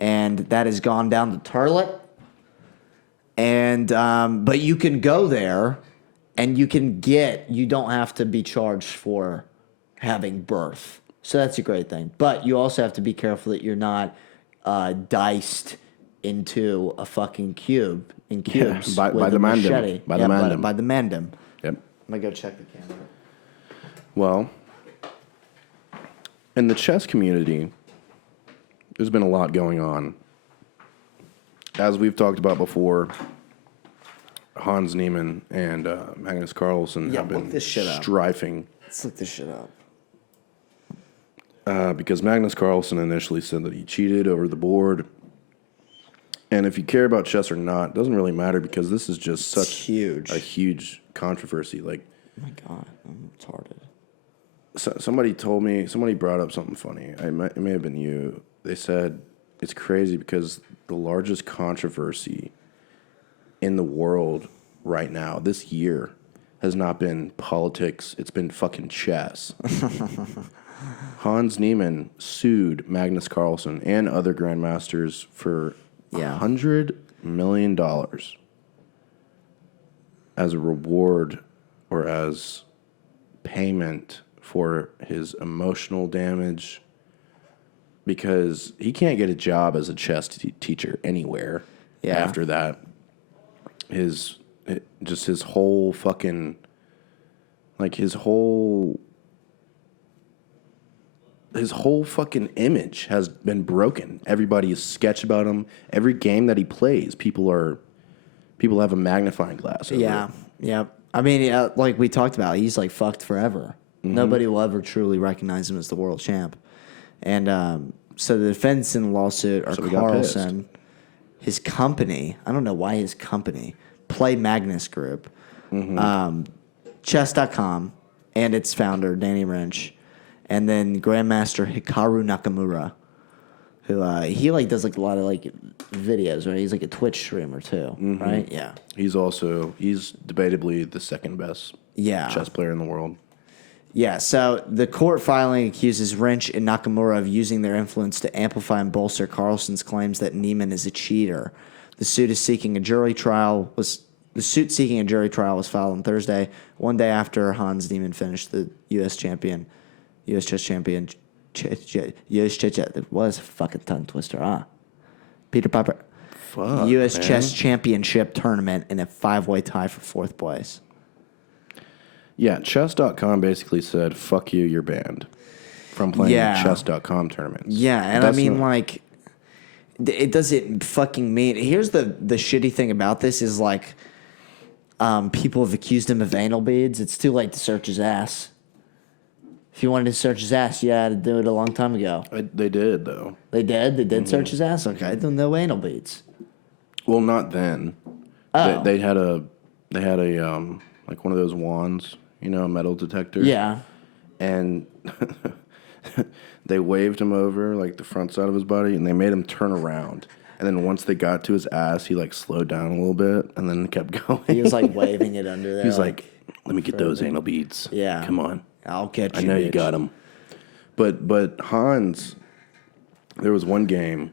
and that has gone down the toilet. And but you can go there, and you don't have to be charged for having birth. So that's a great thing. But you also have to be careful that you're not diced into a fucking cube in cubes by with the a mandem. machete. By the mandem. By the mandem. Yep. I'm gonna go check the camera. Well, in the chess community, there's been a lot going on. As we've talked about before, Hans Niemann and Magnus Carlsen have look been this shit up. strifing Let's look this shit up. because Magnus Carlsen initially said that he cheated over the board. And if you care about chess or not, it doesn't really matter because this is just such huge. a huge controversy. Like, Oh my god, I'm retarded. somebody told me, somebody brought up something funny. It may have been you. They said it's crazy because the largest controversy in the world right now, this year, has not been politics. It's been fucking chess. Hans Niemann sued Magnus Carlsen and other grandmasters for $100 million as a reward or as payment for his emotional damage because he can't get a job as a chess teacher anywhere after that. His whole fucking, like his whole fucking image has been broken. Everybody is sketch about him. Every game that he plays, people have a magnifying glass over it. Yeah. I mean, like we talked about, he's like fucked forever. Mm-hmm. Nobody will ever truly recognize him as the world champ. And so the defendants in the lawsuit are we got pissed. Carlsen, his company. I don't know why his company, Play Magnus Group, Chess.com, and its founder Danny Wrench, and then Grandmaster Hikaru Nakamura, who he like does like a lot of like videos, right? He's like a Twitch streamer too, right? Yeah. He's debatably the second best chess player in the world. Yeah, so the court filing accuses Wrench and Nakamura of using their influence to amplify and bolster Carlsen's claims that Niemann is a cheater. The suit seeking a jury trial was filed on Thursday, one day after Hans Niemann finished the U.S. chess champion. It was a fucking tongue twister, huh? Peter Piper. Fuck, U.S. man. Chess Championship tournament in a 5-way tie for 4th place. Yeah, chess.com basically said, fuck you, you're banned from playing chess.com tournaments. Yeah, and I mean, like, it doesn't fucking mean. Here's the shitty thing about this is, like, people have accused him of anal beads. It's too late to search his ass. If you wanted to search his ass, you had to do it a long time ago. They did, though. They did? They did search his ass? Okay, no anal beads. Well, not then. Oh. They had a like one of those wands, a metal detector. Yeah. And they waved him over like the front side of his body, and they made him turn around. And then once they got to his ass, he like slowed down a little bit, and then kept going. He was like waving it under there. He was like, "Let me get those anal beads. Yeah. Come on, I'll get you. I know you bitch." got them." But Hans, there was one game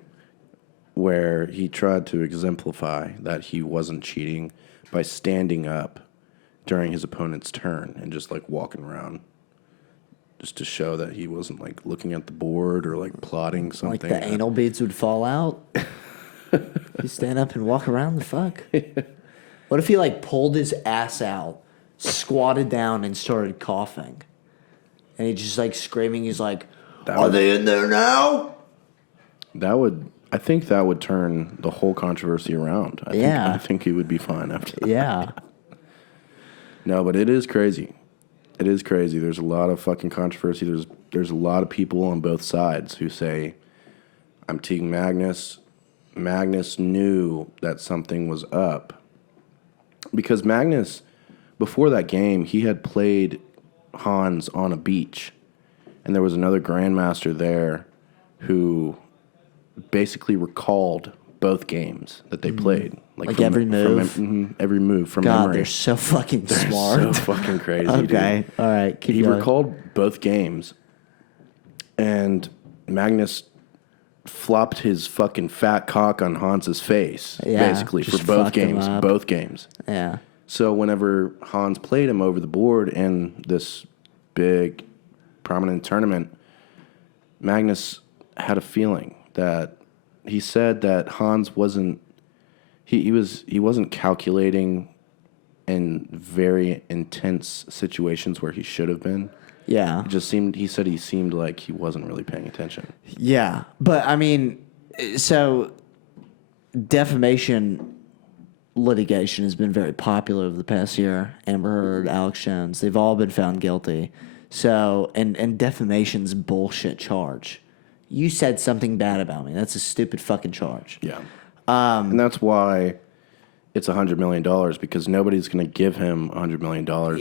where he tried to exemplify that he wasn't cheating by standing up during his opponent's turn and just like walking around, just to show that he wasn't like looking at the board or like plotting something. Like the anal beads would fall out. You stand up and walk around the fuck. What if he like pulled his ass out, squatted down, and started coughing? And he's just like screaming. He's like, "Are they in there now?" I think that would turn the whole controversy around. I think he would be fine after that. Yeah. No, but it is crazy. It is crazy. There's a lot of fucking controversy. There's a lot of people on both sides who say, I'm team Magnus. Magnus knew that something was up because Magnus, before that game, he had played Hans on a beach, and there was another grandmaster there who basically recalled both games that they played, Like every move? every move from God, memory. they're so fucking smart. So fucking crazy. Okay, dude. all right, keep He going. recalled both games, and Magnus flopped his fucking fat cock on Hans's face, Yeah, basically, for just both fucked him games. up. Both games. Yeah. So whenever Hans played him over the board in this big, prominent tournament, Magnus had a feeling that he said that Hans wasn't he wasn't calculating in very intense situations where he should have been. Yeah. It just seemed he said he seemed like he wasn't really paying attention. Yeah. But I mean, so defamation litigation has been very popular over the past year. Amber Heard, Alex Jones, they've all been found guilty. So, and defamation's bullshit charge. You said something bad about me. That's a stupid fucking charge. Yeah. And that's why it's $100 million, because nobody's going to give him $100 million. I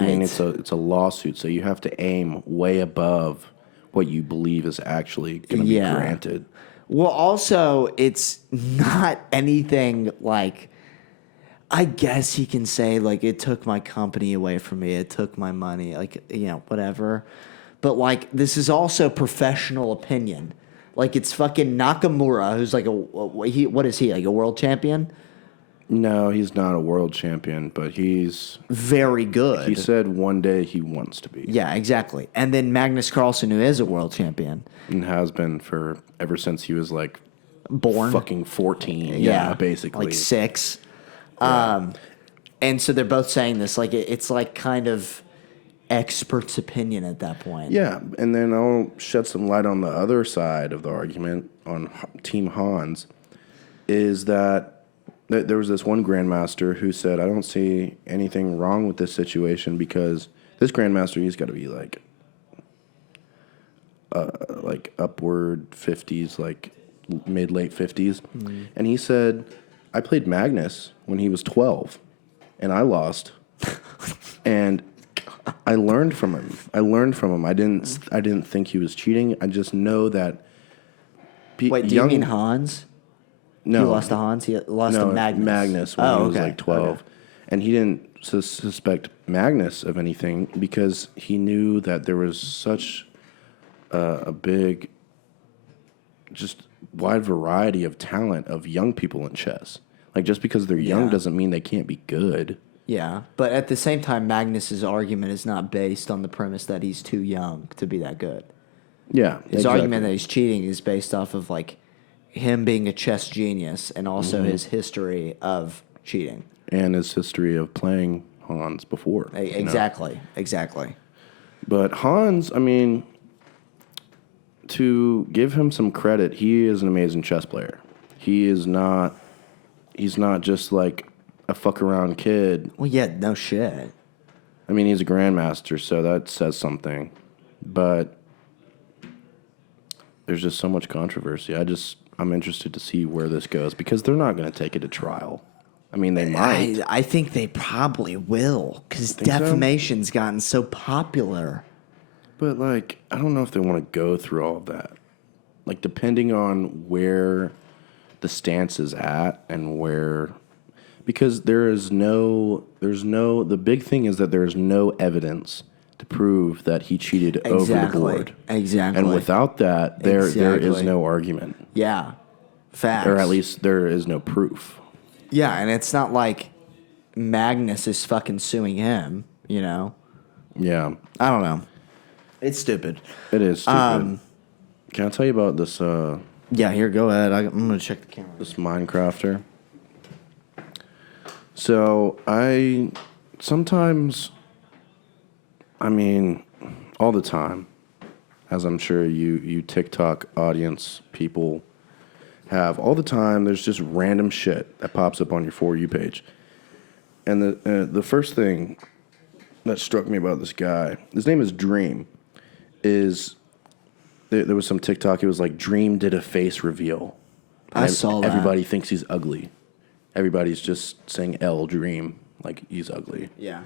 mean, Right. it's a lawsuit, so you have to aim way above what you believe is actually going to be Yeah. granted. Well, also, it's not anything like. I guess he can say, like, it took my company away from me. It took my money. Like, you know, whatever. But, like, this is also professional opinion. Like, it's fucking Nakamura, who's like what is he, like a world champion? No, he's not a world champion, but he's Very good. he said one day he wants to be. Yeah, exactly. And then Magnus Carlsen, who is a world champion. And has been for ever since he was like Born. fucking 14. Yeah, basically. Like 6. And so they're both saying this. Like, it's like kind of expert's opinion at that point. Yeah, and then I'll shed some light on the other side of the argument on Team Hans, is that there was this one grandmaster who said, I don't see anything wrong with this situation, because this grandmaster, he's got to be like upward 50s, like mid-late 50s. Mm. And he said, I played Magnus when he was 12, and I lost. And I learned from him. I didn't think he was cheating. I just know that. Wait, do you mean Hans? No, he lost to Hans. He lost to Magnus. Magnus when he was like 12, and he didn't suspect Magnus of anything because he knew that there was such a big, just wide variety of talent of young people in chess. Like, just because they're young doesn't mean they can't be good. Yeah, but at the same time, Magnus's argument is not based on the premise that he's too young to be that good. Yeah, his argument that he's cheating is based off of like him being a chess genius and also his history of cheating and his history of playing Hans before. Exactly. But Hans, I mean, to give him some credit, he is an amazing chess player. He's not just like a fuck around kid. Well, yeah, no shit. I mean, he's a grandmaster, so that says something. But there's just so much controversy. I'm interested to see where this goes, because they're not going to take it to trial. I mean, they might. I think they probably will, because defamation's gotten so popular. But, like, I don't know if they want to go through all of that. Like, depending on where the stance is at and where... Because the big thing is that there's no evidence to prove that he cheated over the board. Exactly. And without that, there is no argument. Yeah. Facts. Or at least there is no proof. Yeah, and it's not like Magnus is fucking suing him, you know? Yeah. I don't know. It's stupid. It is stupid. Can I tell you about this? Yeah, here, go ahead. I'm going to check the camera. This Minecrafter. So I sometimes, I mean, all the time, as I'm sure you TikTok audience people have, all the time, there's just random shit that pops up on your For You page. And the first thing that struck me about this guy, his name is Dream, is there was some TikTok, it was like, Dream did a face reveal. I saw that. Everybody thinks he's ugly. everybody's just saying L Dream, like he's ugly. Yeah.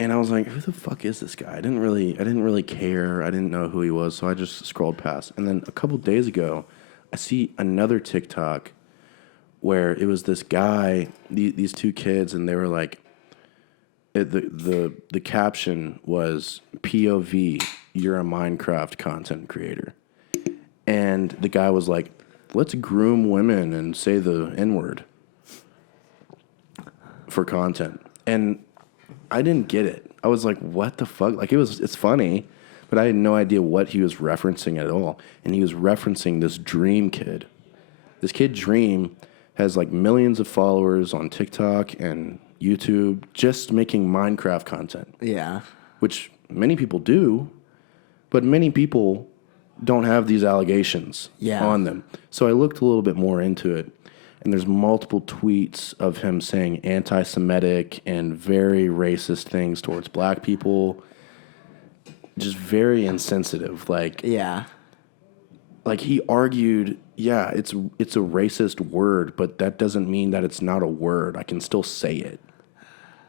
And I was like, who the fuck is this guy? I didn't really care. I didn't know who he was, so I just scrolled past. And then a couple days ago, I see another TikTok where it was this guy, these two kids, and they were like, the caption was POV, you're a Minecraft content creator. And the guy was like, let's groom women and say the N-word for content. And I didn't get it. I was like, what the fuck? Like, it's funny, but I had no idea what he was referencing at all. And he was referencing this Dream kid. This kid, Dream, has like millions of followers on TikTok and YouTube just making Minecraft content. Yeah. Which many people do, but many people don't have these allegations on them. So I looked a little bit more into it, and there's multiple tweets of him saying anti-Semitic and very racist things towards black people. Just very insensitive. Like, like he argued, it's a racist word, but that doesn't mean that it's not a word. I can still say it,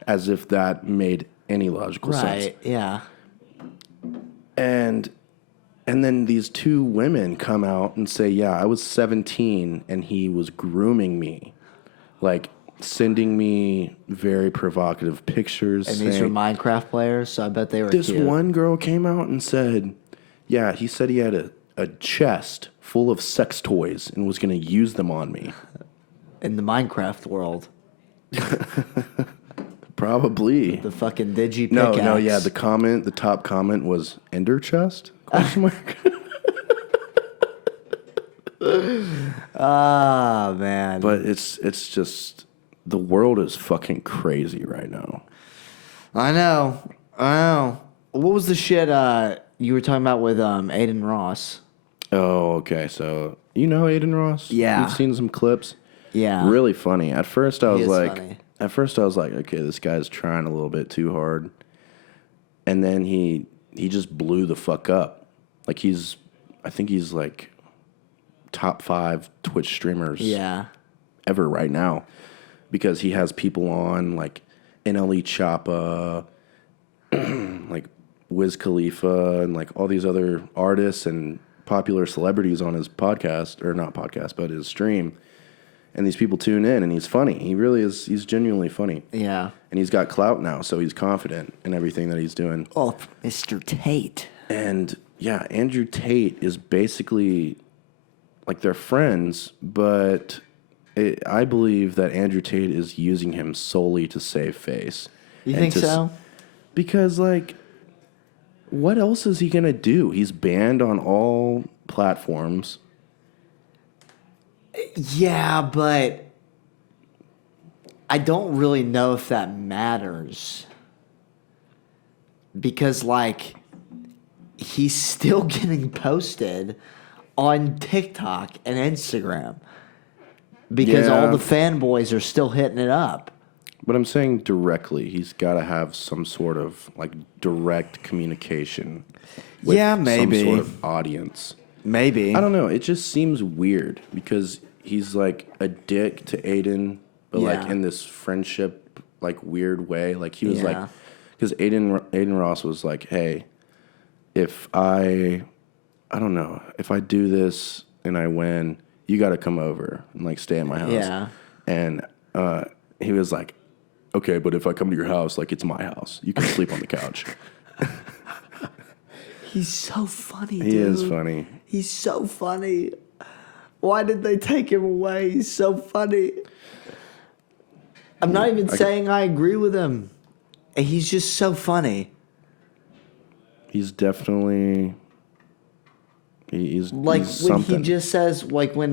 as if that made any logical sense. Right. Yeah. And then these two women come out and say, I was 17 and he was grooming me, like sending me very provocative pictures. And these were Minecraft players, so I bet they were This cute. one girl came out and said, he said he had a chest full of sex toys and was going to use them on me. In the Minecraft world. Probably. The fucking digi No, pickaxe. the top comment was Ender chest? Question mark. Ah, man. But it's just, the world is fucking crazy right now. I know. What was the shit you were talking about with Aiden Ross? Oh, okay. So you know Aiden Ross? Yeah. You've seen some clips? Yeah. Really funny. At first I was funny. like, okay, this guy's trying a little bit too hard. And then he just blew the fuck up. Like I think he's like top 5 Twitch streamers ever right now, because he has people on like NLE Choppa, like Wiz Khalifa, and like all these other artists and popular celebrities on his podcast, or not podcast, but his stream. And these people tune in, and he's funny. He really is. He's genuinely funny. Yeah. And he's got clout now, so he's confident in everything that he's doing. Oh, Mr. Tate. And Andrew Tate is basically like they're friends, but I believe that Andrew Tate is using him solely to save face. You think so? Because, like, what else is he going to do? He's banned on all platforms. Yeah, but I don't really know if that matters. Because, like, he's still getting posted on TikTok and Instagram. Because all the fanboys are still hitting it up. But I'm saying directly, he's got to have some sort of, like, direct communication with maybe. some sort of audience. Maybe. I don't know. It just seems weird because he's like a dick to Aiden, but like in this friendship, like weird way. Like he was like, because Aiden Ross was like, hey, if I don't know, if I do this and I win, you got to come over and like stay in my house. Yeah. And he was like, okay, but if I come to your house, like it's my house. You can sleep on the couch. He's so funny, dude. He is funny. He's so funny. Why did they take him away? He's so funny. I'm not even saying I agree with him. He's just so funny. He's definitely... He's Like he's when something. he just says, like when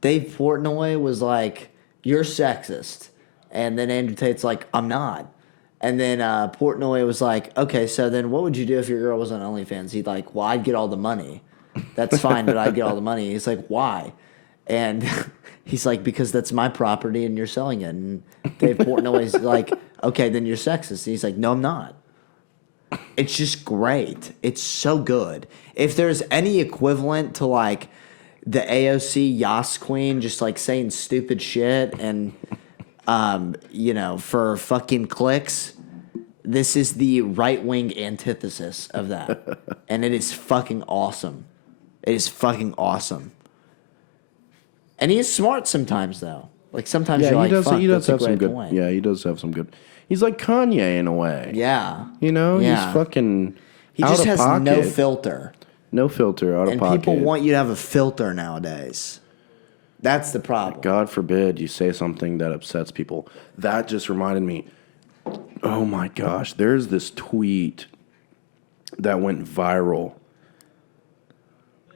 Dave Portnoy was like, "You're sexist," and then Andrew Tate's like, "I'm not," and then Portnoy was like, "Okay, so then what would you do if your girl was on OnlyFans?" He'd like, "Well, I'd get all the money. That's fine, but I'd get all the money." He's like, "Why?" And he's like, "Because that's my property and you're selling it." And Dave Portnoy's like, "Okay, then you're sexist." And he's like, "No, I'm not." It's just great. It's so good. If there's any equivalent to like the AOC Yas Queen just like saying stupid shit and, for fucking clicks. This is the right-wing antithesis of that. And it is fucking awesome. It is fucking awesome. And he is smart sometimes, though. Like, sometimes you're like, fuck, he does that's a have some great good. point. Yeah, he does have some good. He's like Kanye in a way. Yeah. He's fucking. He out just of has pocket. no filter. No filter, out of And pocket. people want you to have a filter nowadays. That's the problem. God forbid you say something that upsets people. That just reminded me. Oh my gosh, there's this tweet that went viral.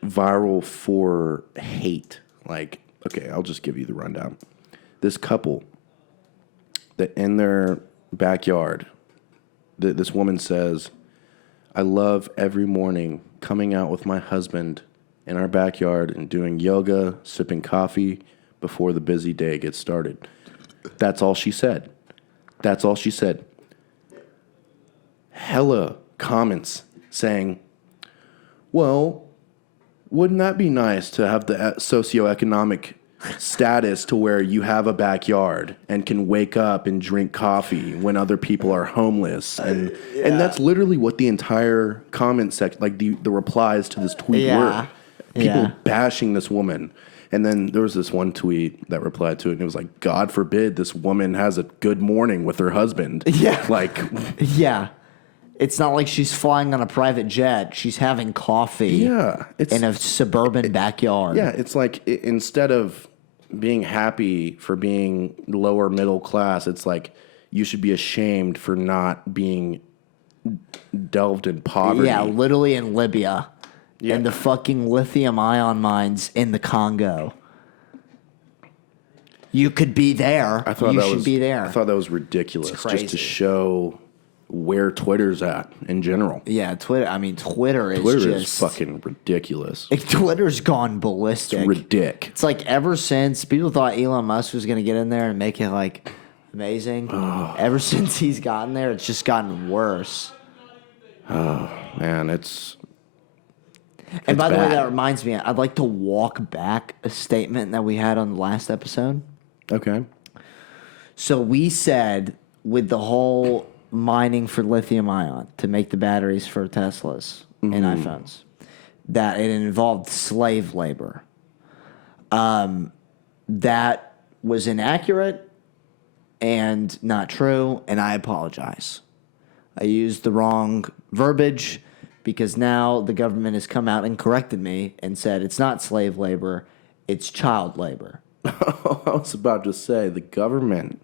Viral for hate. Like, okay, I'll just give you the rundown. This couple that in their backyard, this woman says, I love every morning coming out with my husband in our backyard and doing yoga, sipping coffee before the busy day gets started. That's all she said. That's all she said. Hella comments saying, well, wouldn't that be nice to have the socioeconomic status to where you have a backyard and can wake up and drink coffee when other people are homeless? And that's literally what the entire comment section, like the replies to this tweet were. People bashing this woman. And then there was this one tweet that replied to it, and it was like, God forbid this woman has a good morning with her husband. Yeah. Like, yeah. It's not like she's flying on a private jet. She's having coffee in a suburban backyard. Yeah, it's like instead of being happy for being lower middle class, it's like you should be ashamed for not being delved in poverty. Yeah, literally in Libya. Yeah. And the fucking lithium ion mines in the Congo. You could be there. You should be there. I thought that was ridiculous. It's crazy. Just to show where Twitter's at in general. Yeah, Twitter. I mean, Twitter is fucking ridiculous. Twitter's gone ballistic. It's ridiculous. It's like ever since people thought Elon Musk was going to get in there and make it like amazing, ever since he's gotten there, it's just gotten worse. Oh, man, And by the way, bad. that reminds me, I'd like to walk back a statement that we had on the last episode. Okay. So we said with the whole mining for lithium ion to make the batteries for Teslas and iPhones, that it involved slave labor. That was inaccurate and not true, and I apologize. I used the wrong verbiage because now the government has come out and corrected me and said it's not slave labor, it's child labor. I was about to say the government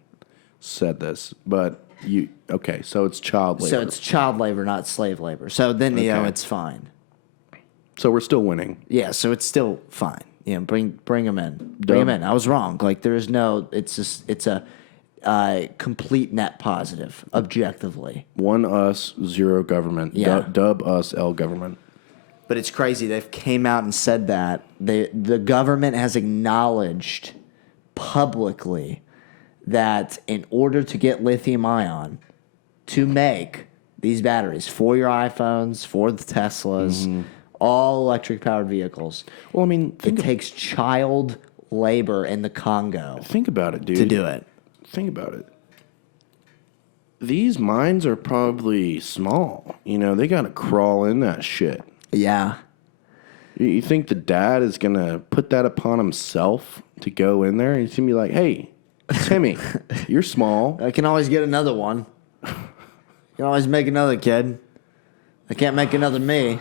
said this, but so it's child labor. So it's child labor, not slave labor. So then, it's fine. So we're still winning. Yeah, so it's still fine. Bring them in. Bring them in. I was wrong. Like it's a complete net positive, objectively. One us, zero government. Yeah. Dub us, L government. But it's crazy. They've came out and said that. The government has acknowledged publicly that in order to get lithium ion to make these batteries for your iPhones, for the Teslas, all electric powered vehicles, Well, I mean, it takes child labor in the Congo think about it, dude. to do it. Think about it. These mines are probably small. They got to crawl in that shit. Yeah. You think the dad is going to put that upon himself to go in there? He's going to be like, hey, Timmy, you're small. I can always get another one. You can always make another kid. I can't make another me.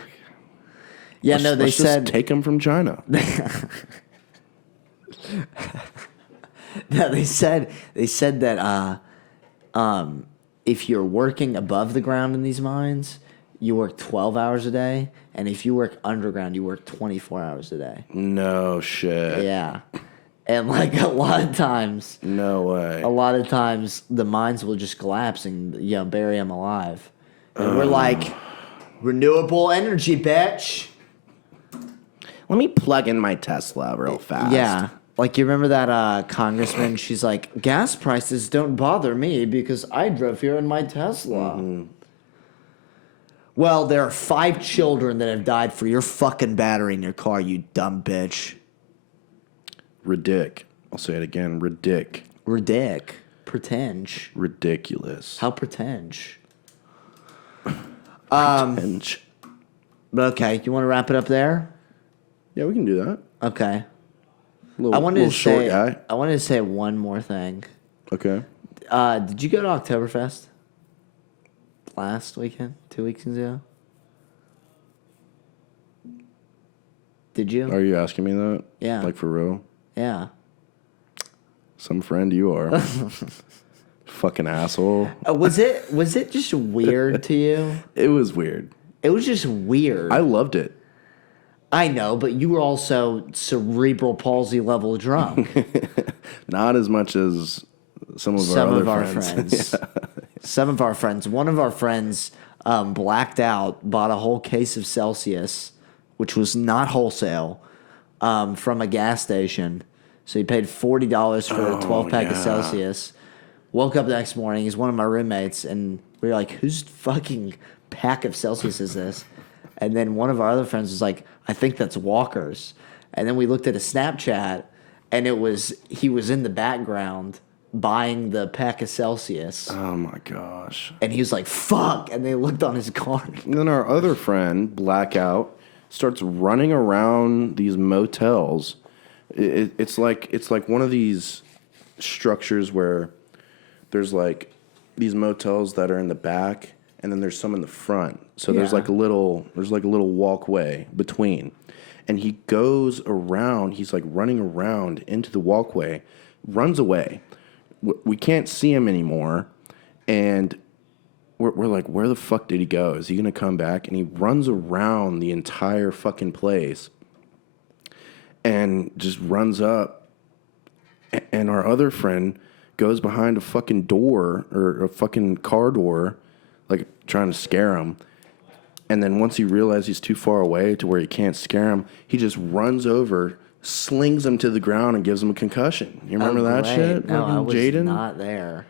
Yeah, Let's just take him from China. No, they said that if you're working above the ground in these mines, you work 12 hours a day, and if you work underground, you work 24 hours a day. No shit. Yeah. And like a lot of times, No way. the mines will just collapse and bury them alive. And we're like, renewable energy, bitch. Let me plug in my Tesla real fast. Yeah. Like, you remember that congressman? She's like, gas prices don't bother me because I drove here in my Tesla. Well, there are 5 children that have died for your fucking battery in your car, you dumb bitch. Ridic. I'll say it again. Ridic. Pretend. Ridiculous. How pretend? Pretend. But okay, you want to wrap it up there? Yeah, we can do that. Okay. I wanted to short say. guy. I wanted to say one more thing. Okay. Did you go to Oktoberfest last weekend? 2 weeks ago? Did you? Are you asking me that? Yeah. Like for real? Yeah. Some friend you are. Fucking asshole. Was it just weird to you? It was weird. It was just weird. I loved it. I know, but you were also cerebral palsy level drunk. Not as much as some of our friends. Yeah. Some of our friends. One of our friends blacked out, bought a whole case of Celsius, which was not wholesale, from a gas station. So he paid $40 for a 12-pack of Celsius. Woke up the next morning. He's one of my roommates, and we were like, whose fucking pack of Celsius is this? And then one of our other friends was like, I think that's Walker's. And then we looked at a Snapchat, and he was in the background buying the pack of Celsius. Oh my gosh. And he was like, fuck. And they looked on his card. And then our other friend, Blackout, starts running around these motels. It's like one of these structures where there's like these motels that are in the back, and then there's some in the front. So there's like a little walkway between. And he goes around, he's like running around into the walkway, runs away. We can't see him anymore. And we're like, where the fuck did he go? Is he going to come back? And he runs around the entire fucking place and just runs up. And our other friend goes behind a fucking door or a fucking car door, like trying to scare him. And then once he realizes he's too far away to where he can't scare him, he just runs over, slings him to the ground, and gives him a concussion. You remember that great. shit? No, I was Jaden? not there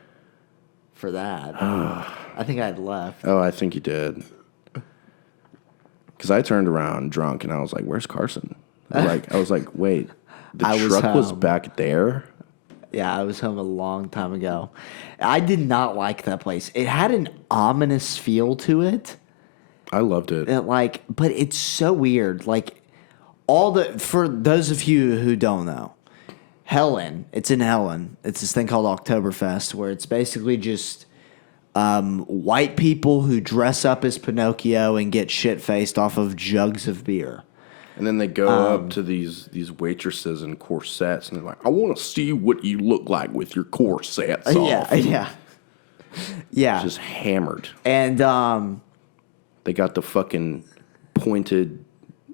for that. I think I'd left. Oh, I think you did. Because I turned around drunk, and I was like, where's Carson? I was like, wait, the truck was back there? Yeah, I was home a long time ago. I did not like that place. It had an ominous feel to it. I loved it. But it's so weird. Like, for those of you who don't know, Helen, it's in Helen. It's this thing called Oktoberfest, where it's basically just white people who dress up as Pinocchio and get shit-faced off of jugs of beer. And then they go up to these waitresses in corsets, and they're like, I want to see what you look like with your corsets off. Yeah. Just hammered. And they got the fucking pointed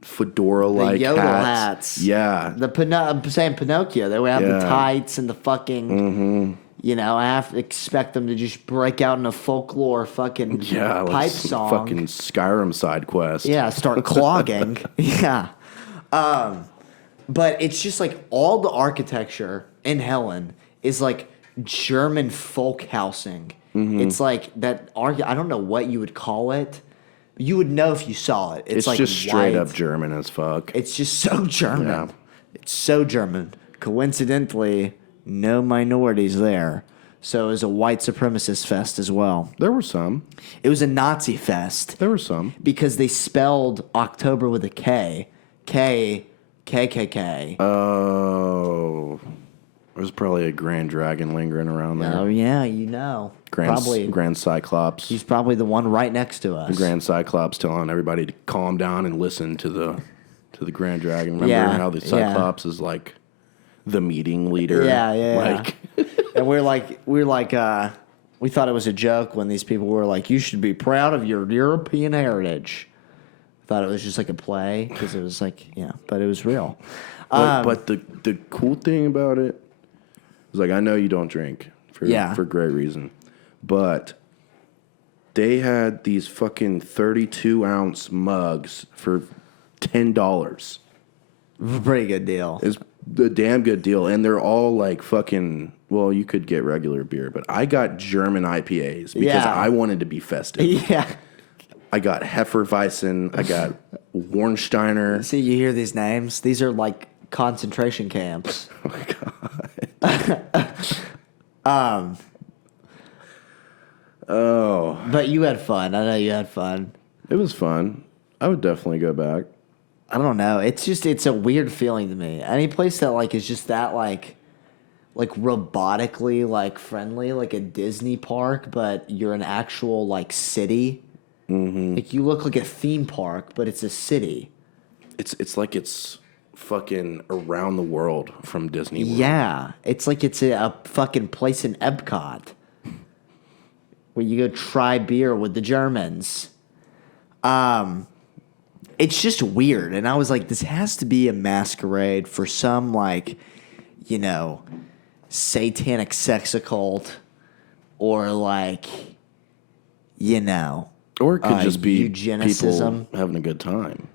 fedora-like the yodel hats. Yeah. I'm saying Pinocchio. They would have the tights and the fucking... Mm-hmm. You know, I have to expect them to just break out in a folklore fucking pipe song. Fucking Skyrim side quest. Yeah, start clogging. Yeah. But it's just like all the architecture in Helen is like German folk housing. Mm-hmm. It's like that. I don't know what you would call it. You would know if you saw it. It's like just straight white. up German as fuck. It's just so German. Yeah. It's so German. Coincidentally, no minorities there. So it was a white supremacist fest as well. There were some. It was a Nazi fest. There were some. Because they spelled October with a K. KKK. Oh. There's probably a Grand Dragon lingering around there. Oh, yeah, you know. Grand Cyclops. He's probably the one right next to us. The Grand Cyclops telling everybody to calm down and listen to the Grand Dragon. Remember how the Cyclops is like the meeting leader? Yeah. And we thought it was a joke when these people were like, you should be proud of your European heritage. Thought it was just like a play because it was like, but it was real. But the cool thing about it was like, I know you don't drink for great reason, but they had these fucking 32-ounce mugs for $10. Pretty good deal. It's a damn good deal, and they're all like fucking. Well, you could get regular beer, but I got German IPAs because I wanted to be festive. Yeah. I got Hefeweizen. I got Warnsteiner. See, you hear these names? These are like concentration camps. Oh God. Oh, But you had fun. I know you had fun. it was fun. I would definitely go back. I don't know. It's a weird feeling to me. Any place that like is just that like robotically like friendly, like a Disney park, but you're an actual like city. Mm-hmm. Like you look like a theme park, but it's a city. It's like it's fucking around the world from Disney World. Yeah, it's like it's a fucking place in Epcot where you go try beer with the Germans. It's just weird, and I was like, this has to be a masquerade for some like, you know, satanic sex occult, or like, you know, Or it could just be eugenicism. people having a good time.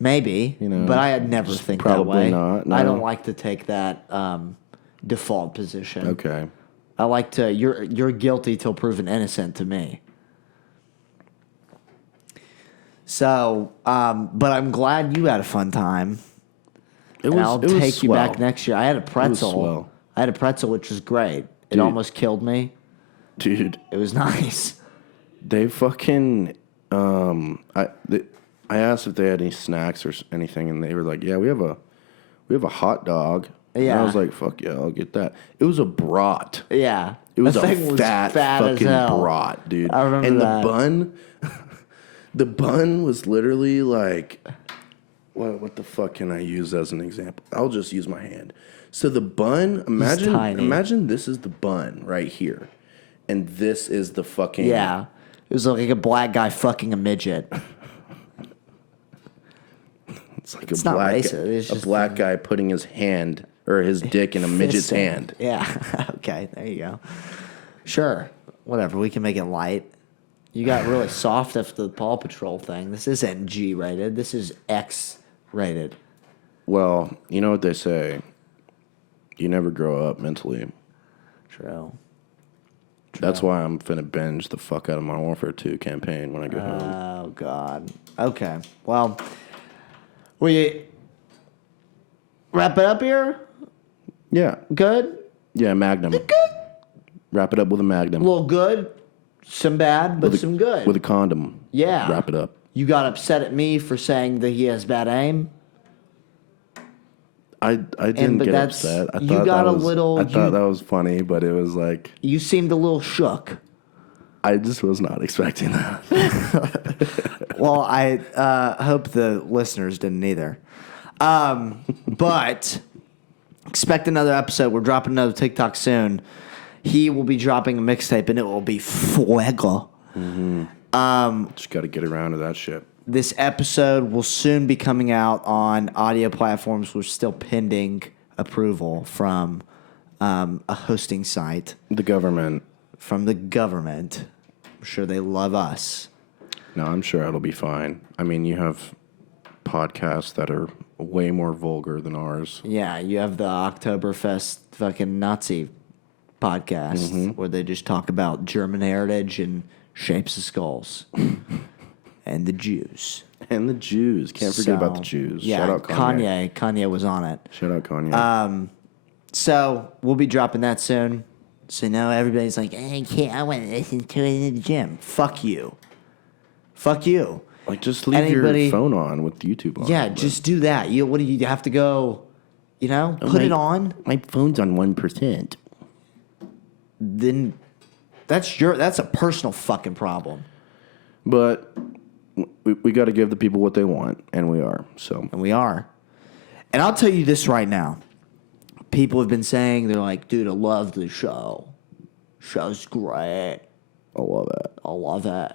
Maybe, but I had never think that probably way. not, no. I don't like to take that default position. Okay. I like to. You're guilty till proven innocent to me. So, but I'm glad you had a fun time. I'll take you back next year. I had a pretzel. swell. I had a pretzel, which was great. It Dude. almost killed me. Dude, It was nice. they fucking I asked if they had any snacks or anything, and they were like, "Yeah, we have a hot dog." And Yeah. I was like, "Fuck yeah, I'll get that." It was a brat. Yeah, It was that a thing fat as fucking hell. brat, dude. I remember and that. the bun, the bun was literally like, what the fuck can I use as an example? I'll just use my hand. So the bun, tiny. imagine this is the bun right here, and this is the fucking Yeah, it was like a black guy fucking a midget. It's like It's a not black racist, it's a just black guy putting his hand or his dick in a midget's Fisting. hand. Yeah. Okay. There you go. Sure. Whatever. We can make it light. You got really soft after the Paw Patrol thing. This isn't G rated. This is X rated. Well, you know what they say. You never grow up mentally. True. That's why I'm finna binge the fuck out of Modern Warfare 2 campaign when I go home. Oh God. Okay. Well, we wrap it up here. Yeah. Good. Yeah, Magnum. Good. Wrap it up with a Magnum. A little good. Some bad, but some good. With a condom. Yeah. Wrap it up. You got upset at me for saying that he has bad aim. I didn't but get that's- upset. I you thought got that a was, little- I thought that was funny, but it was like You seemed a little shook. I just was not expecting that. Well, I hope the listeners didn't either. But expect another episode. We're dropping another TikTok soon. He will be dropping a mixtape, and it will be fuego. Just got to get around to that shit. This episode will soon be coming out on audio platforms. We're still pending approval from a hosting site The government. from the government. I'm sure they love us. No, I'm sure it'll be fine. I mean, you have podcasts that are way more vulgar than ours. Yeah, you have the Oktoberfest fucking Nazi podcast where they just talk about German heritage and shapes of skulls and the Jews. And the Jews. Can't forget about the Jews. Yeah, Shout out Kanye. Kanye was on it. Shout out Kanye. So we'll be dropping that soon. So now everybody's like, I can't. I want to listen to it in the gym. Fuck you. Fuck you. Like, just leave anybody- your phone on with YouTube on. Yeah, but- just do that. What do you have to go? You know, put it on. My phone's on 1%. Then that's a personal fucking problem. But we got to give the people what they want, and we are. So And we are. And I'll tell you this right now. People have been saying, they're like, dude, I love the show. Show's great. I love it. I love it.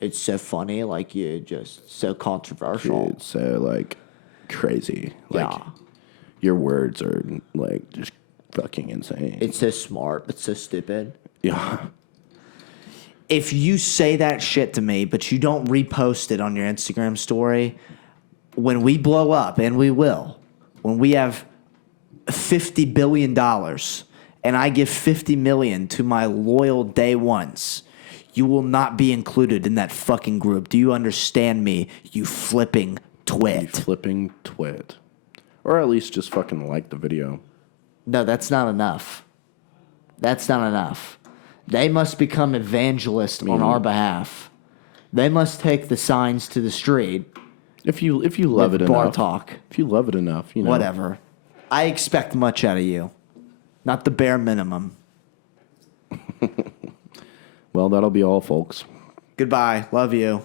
It's so funny. Like, you just so controversial. It's so like crazy. Like Yeah. your words are like just fucking insane. It's so smart, but so stupid. Yeah. If you say that shit to me, but you don't repost it on your Instagram story, when we blow up, and we will, when we have $50 billion and I give $50 million to my loyal day ones, you will not be included in that fucking group. Do you understand me, you flipping twit? Flipping twit. Or at least just fucking like the video. No, that's not enough. That's not enough. They must become evangelists on our behalf. They must take the signs to the street. If you love it enough. Talk. If you love it enough, you know. Whatever. I expect much out of you. Not the bare minimum. Well, that'll be all, folks. Goodbye. Love you.